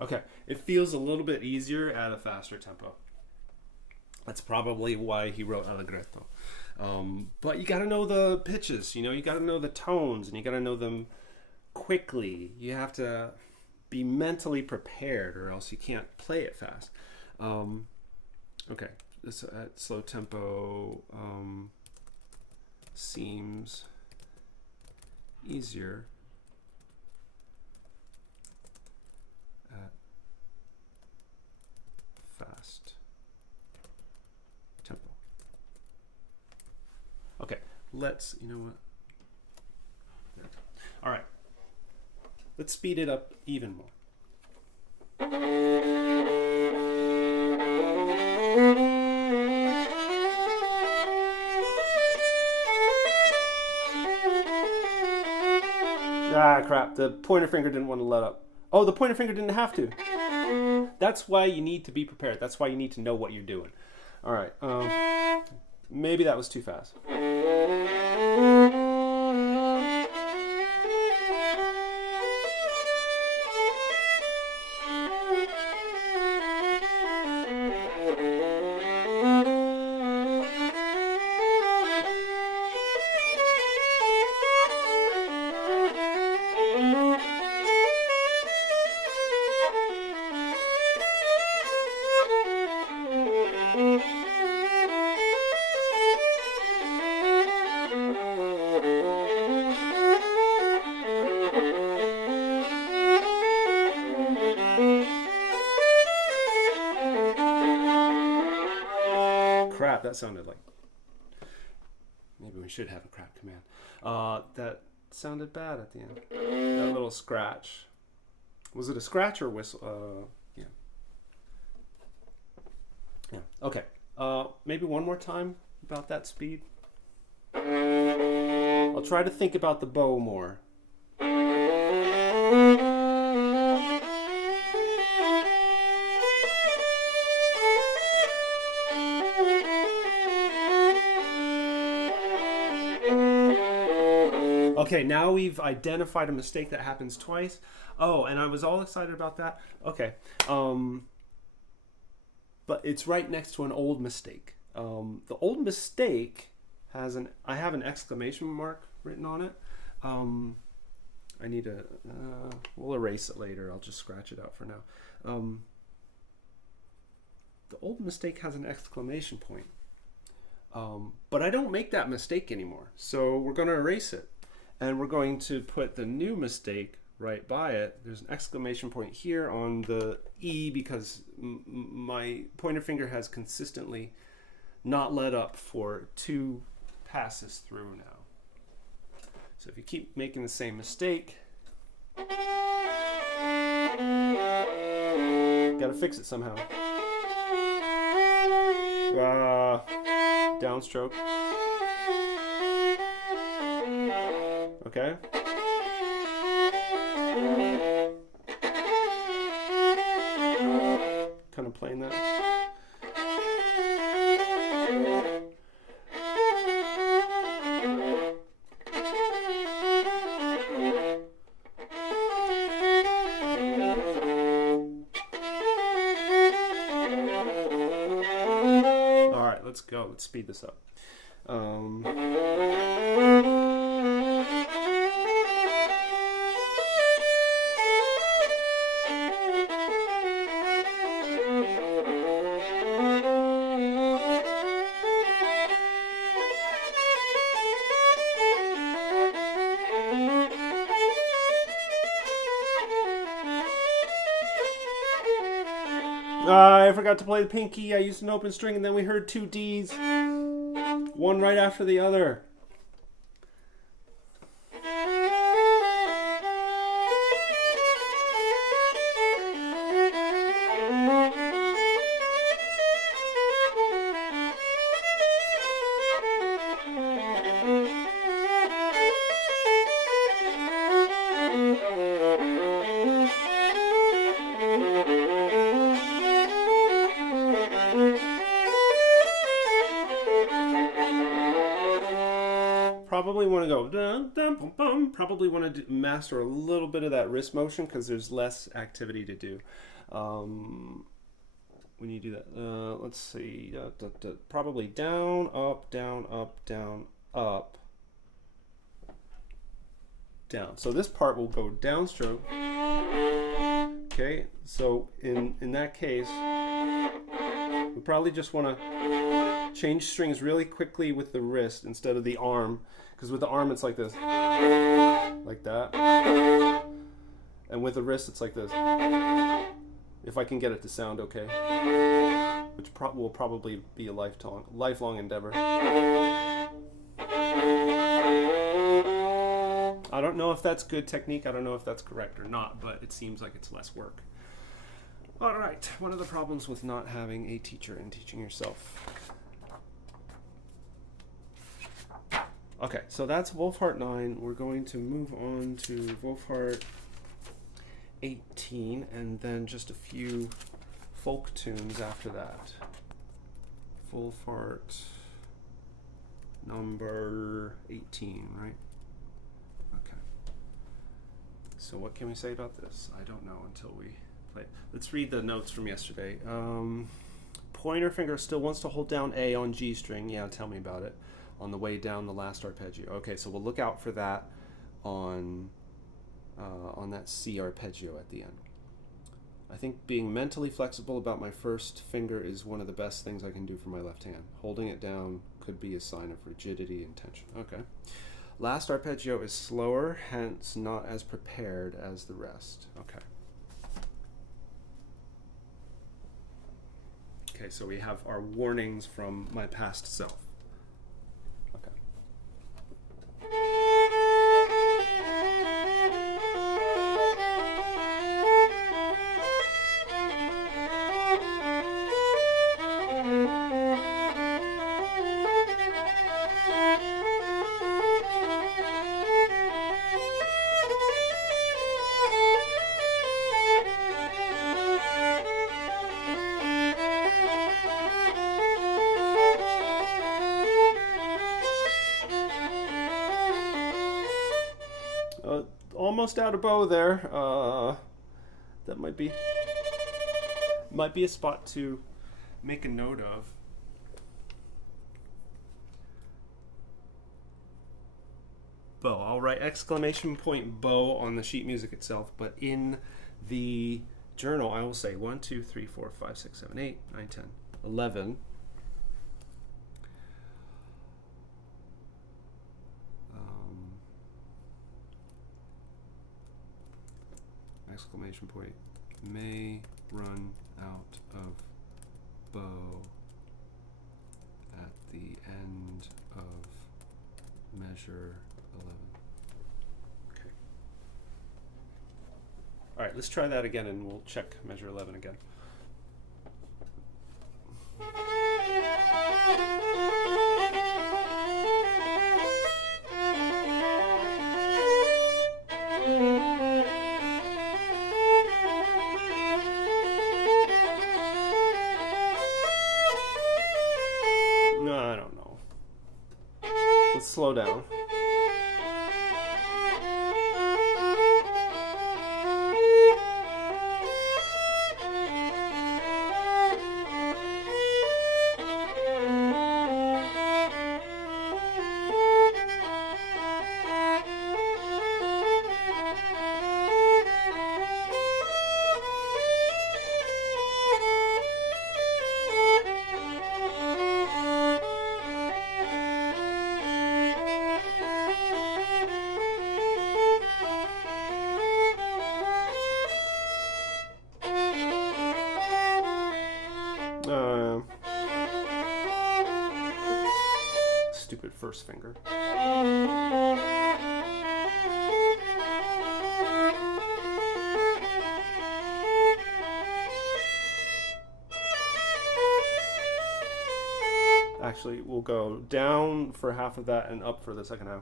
Okay, it feels a little bit easier at a faster tempo. That's probably why he wrote allegretto. But you got to know the pitches, you got to know the tones, and you got to know them quickly. You have to be mentally prepared, or else you can't play it fast. Okay, this slow tempo seems easier at fast tempo. Okay, let's, all right, let's speed it up even more. Ah, crap, the pointer finger didn't want to let up. Oh, the pointer finger didn't have to. That's why you need to be prepared. That's why you need to know what you're doing. All right, maybe that was too fast. Crap, that sounded like... Maybe we should have a crap command. That sounded bad at the end. That little scratch. Was it a scratch or whistle? Yeah. Yeah, okay. Maybe one more time about that speed. I'll try to think about the bow more. Okay, now we've identified a mistake that happens twice. Oh, and I was all excited about that. Okay. But it's right next to an old mistake. The old mistake has I have an exclamation mark written on it. I need to, we'll erase it later. I'll just scratch it out for now. The old mistake has an exclamation point. But I don't make that mistake anymore. So we're going to erase it. And we're going to put the new mistake right by it. There's an exclamation point here on the E because my pointer finger has consistently not let up for 2 passes through now. So if you keep making the same mistake, gotta fix it somehow. Downstroke. Okay. Kind of playing that. All right, let's go. Let's speed this up. I forgot to play the pinky. I used an open string and then we heard 2 Ds. One right after the other. Probably want to go dun, dun, bum, bum. Probably want to master a little bit of that wrist motion because there's less activity to do when you do that. Let's see, probably down, up, down, up, down, up, down. So this part will go downstroke. Okay, so in that case, we probably just want to change strings really quickly with the wrist instead of the arm, because with the arm it's like this, like that, and with the wrist it's like this. If I can get it to sound okay, which will probably be a lifelong endeavor. I don't know if that's good technique. I don't know if that's correct or not, but it seems like it's less work. All right, what are the problems with not having a teacher and teaching yourself? Okay, so that's Wolfhart 9. We're going to move on to Wolfhart 18 and then just a few folk tunes after that. Wolfhart number 18, right? Okay. So what can we say about this? I don't know until we play. Let's read the notes from yesterday. Pointer finger still wants to hold down A on G string. Yeah, tell me about it. On the way down the last arpeggio. Okay, so we'll look out for that on that C arpeggio at the end. I think being mentally flexible about my first finger is one of the best things I can do for my left hand. Holding it down could be a sign of rigidity and tension. Okay. Last arpeggio is slower, hence not as prepared as the rest. Okay. Okay, so we have our warnings from my past self. Okay. Almost out of bow there. That might be a spot to make a note of. Bow. I'll write exclamation point bow on the sheet music itself, but in the journal I will say 1, 2, 3, 4, 5, 6, 7, 8, 9, 10, 11. Exclamation point may run out of bow at the end of measure 11. Okay. All right, let's try that again and we'll check measure 11 again. No, I don't know. Let's slow down. Stupid first finger. Actually, we'll go down for half of that and up for the second half.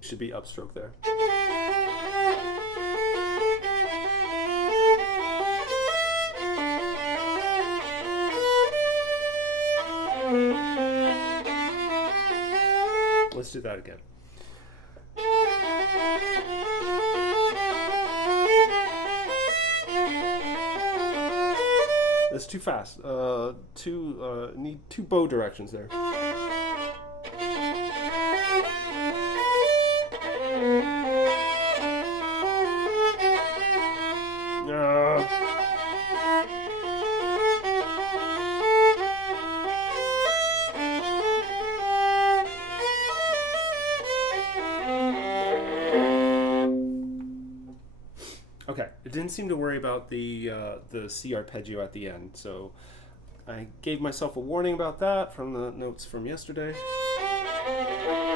Should be upstroke there. Let's do that again. That's too fast. Need two bow directions there. Okay, it didn't seem to worry about the C arpeggio at the end, so I gave myself a warning about that from the notes from yesterday.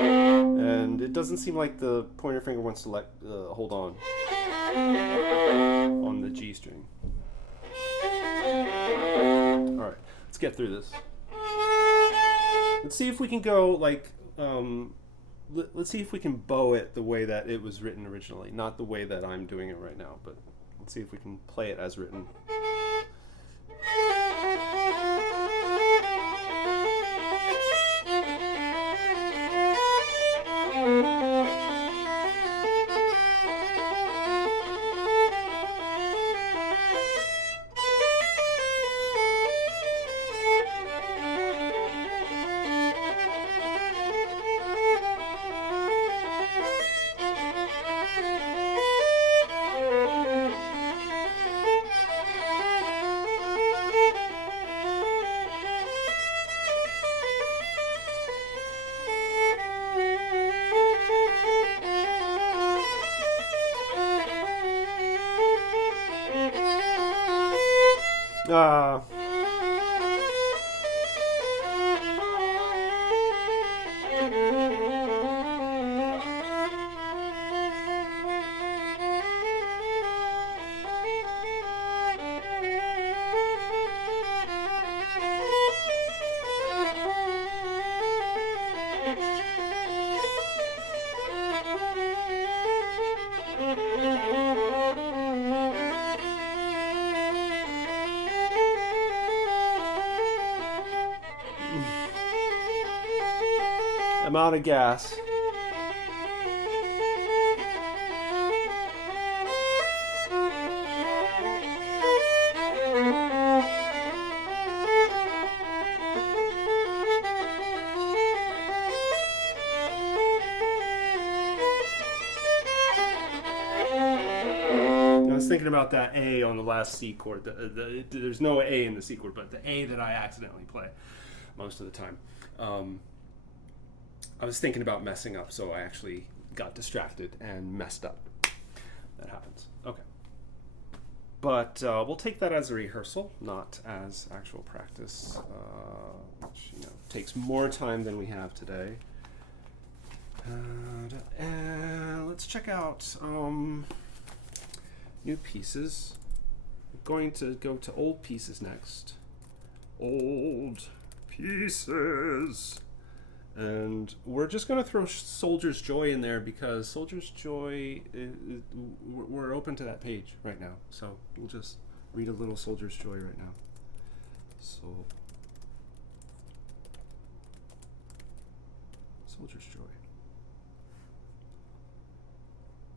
And it doesn't seem like the pointer finger wants to hold on the G string. Alright, let's get through this. Let's see if we can go like, let's see if we can bow it the way that it was written originally, not the way that I'm doing it right now, but let's see if we can play it as written. Uh, I'm out of gas. I was thinking about that A on the last C chord. There's no A in the C chord, but the A that I accidentally play most of the time. I was thinking about messing up, so I actually got distracted and messed up. That happens. Okay. But we'll take that as a rehearsal, not as actual practice, which takes more time than we have today. Let's check out new pieces. I'm going to go to old pieces next. Old pieces. And we're just going to throw Soldier's Joy in there because Soldier's Joy, we're open to that page right now. So we'll just read a little Soldier's Joy right now. Soldier's Joy.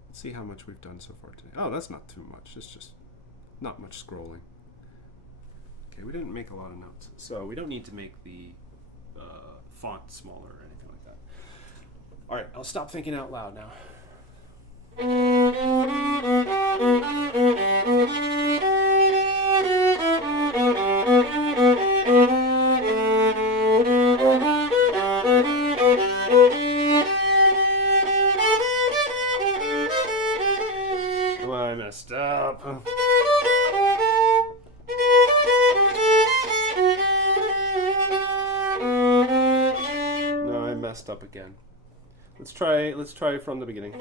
Let's see how much we've done so far today. Oh, that's not too much. It's just not much scrolling. Okay, we didn't make a lot of notes. So we don't need to make the font smaller or anything like that. All right, I'll stop thinking out loud now. Oh, I messed up. Messed up again. Let's try from the beginning.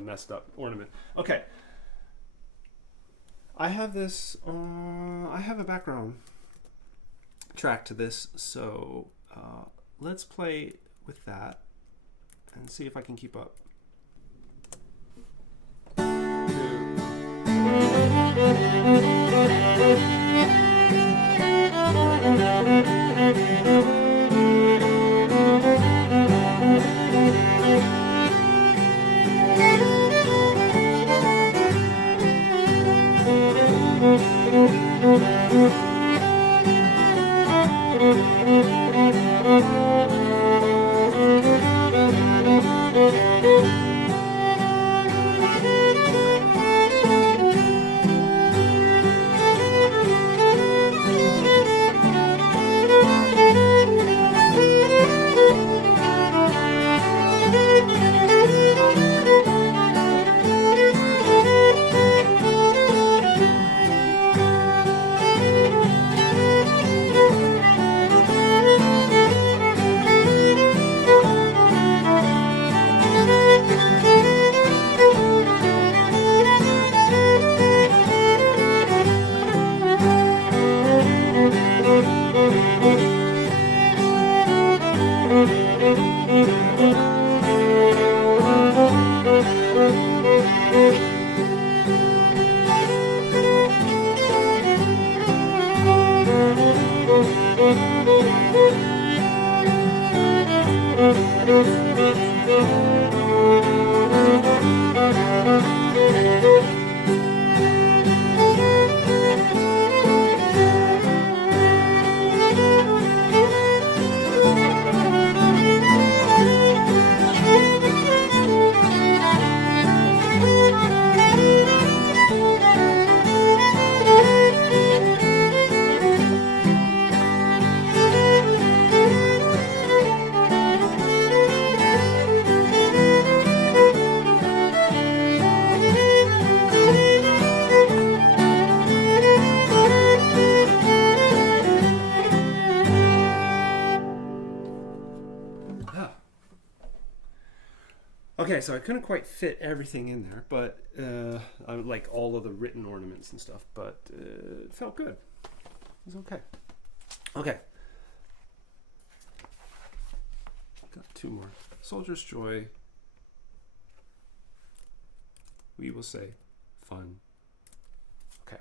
Messed up ornament. Okay. I have this, I have a background track to this, so let's play with that and see if I can keep up. Okay, so I couldn't quite fit everything in there, but I like all of the written ornaments and stuff, but it felt good. It was okay. Okay. Got two more. Soldier's Joy. We will say fun. Okay.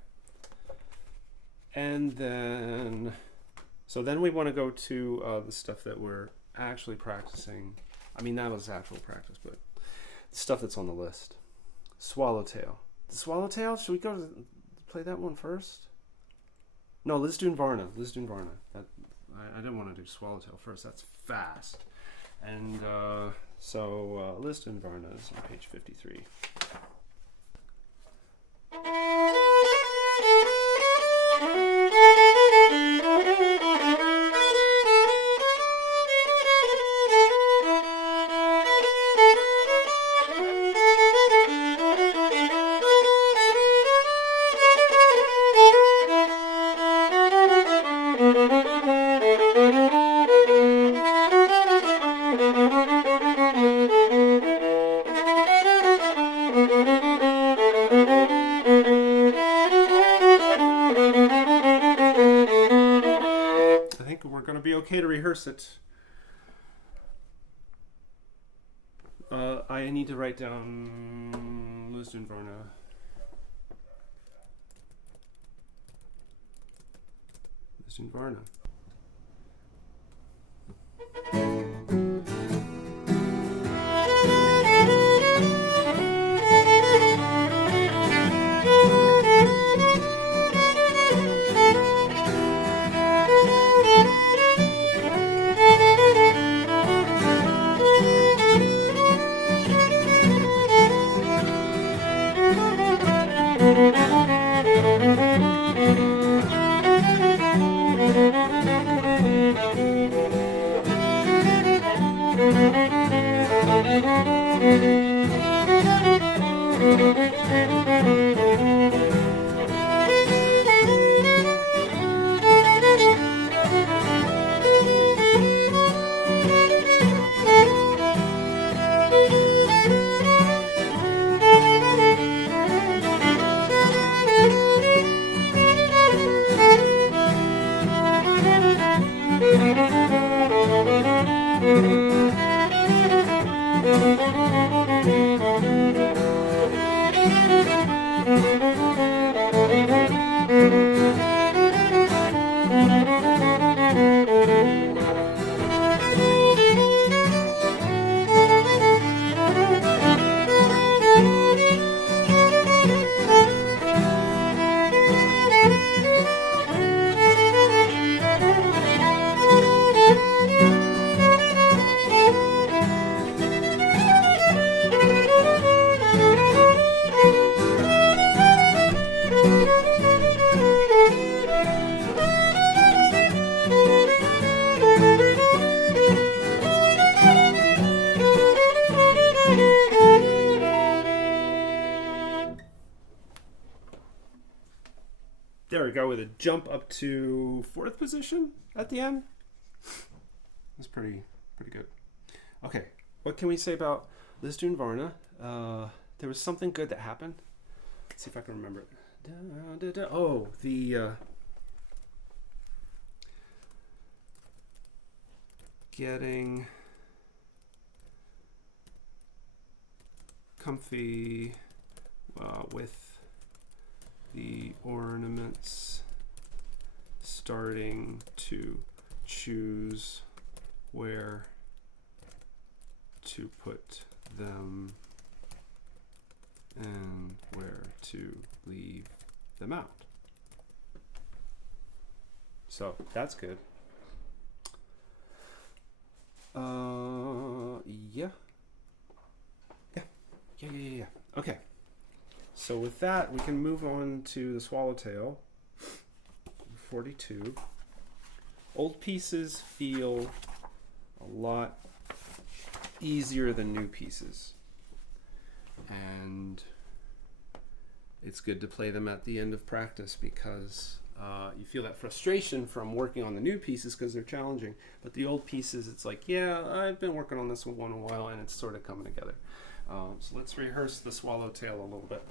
And then, so then we want to go to the stuff that we're actually practicing. I mean, that was actual practice, but the stuff that's on the list. Swallowtail. The Swallowtail, should we go to play that one first? No, let's do Varna. Let's do Varna. I didn't want to do Swallowtail first. That's fast. And so list in Varna is on page 53. Okay to rehearse it. I need to write down List in Varna. List in Varna. There we go, with a jump up to 4th position at the end. That's pretty good. Okay, what can we say about Lisdu and Varna? There was something good that happened. Let's see if I can remember it. Oh, the getting comfy with the ornaments, starting to choose where to put them and where to leave them out. So that's good. Yeah. Okay. So with that, we can move on to the swallowtail. 42. Old pieces feel a lot easier than new pieces. And it's good to play them at the end of practice because you feel that frustration from working on the new pieces because they're challenging. But the old pieces, it's like, yeah, I've been working on this one a while and it's sort of coming together. So let's rehearse the swallowtail a little bit.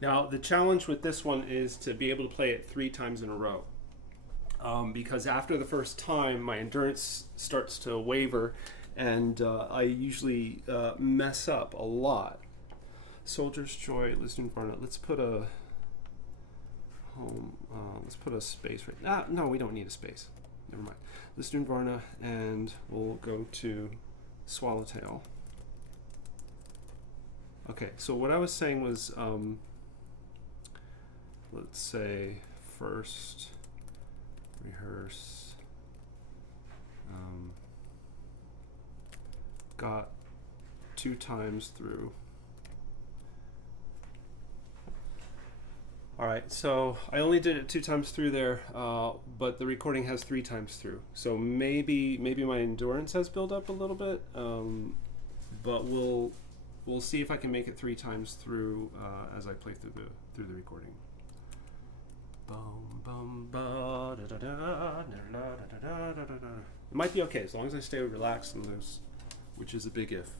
Now, the challenge with this one is to be able to play it 3 times in a row. Because after the first time, my endurance starts to waver, and I usually mess up a lot. Soldier's Joy, Liston Barnett. Let's put a let's put a space right. No, we don't need a space. Never mind. Liston Varna, and we'll go to Swallowtail. Okay, so what I was saying was, let's say first rehearse, got 2 times through. All right, so I only did it 2 times through there, but the recording has 3 times through. So maybe my endurance has built up a little bit, but we'll see if I can make it 3 times through as I play through the recording. It might be okay as long as I stay relaxed and loose, which is a big if.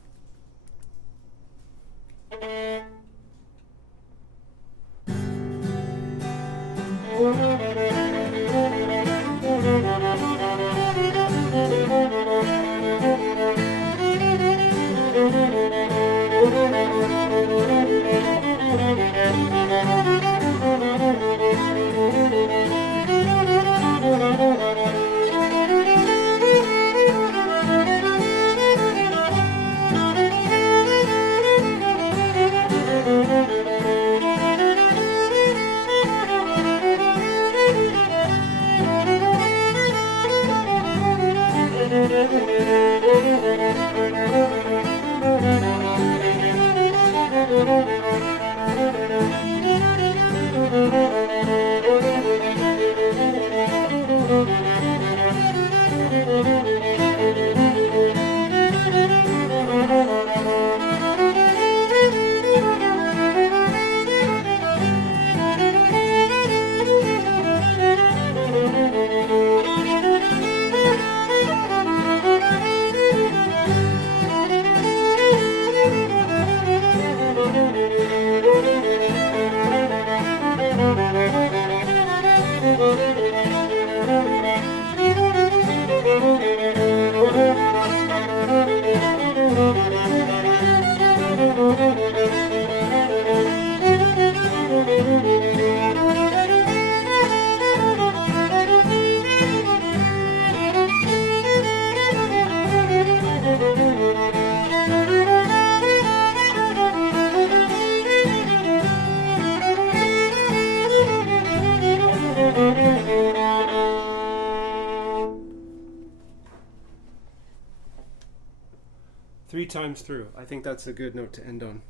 3 times through. I think that's a good note to end on.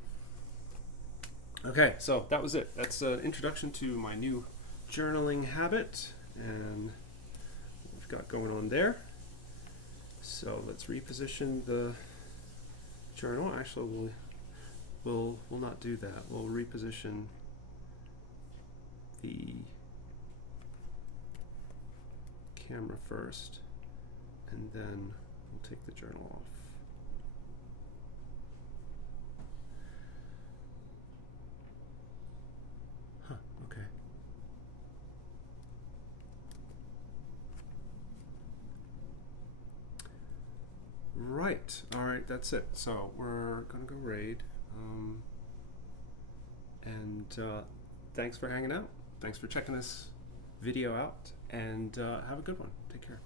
Okay, so that was it. That's an introduction to my new journaling habit and what we've got going on there. So let's reposition the journal. Actually, we'll not do that. We'll reposition the camera first, and then we'll take the journal off. Huh, okay. Right, all right, that's it. So we're gonna go raid. And thanks for hanging out. Thanks for checking this video out, and have a good one. Take care.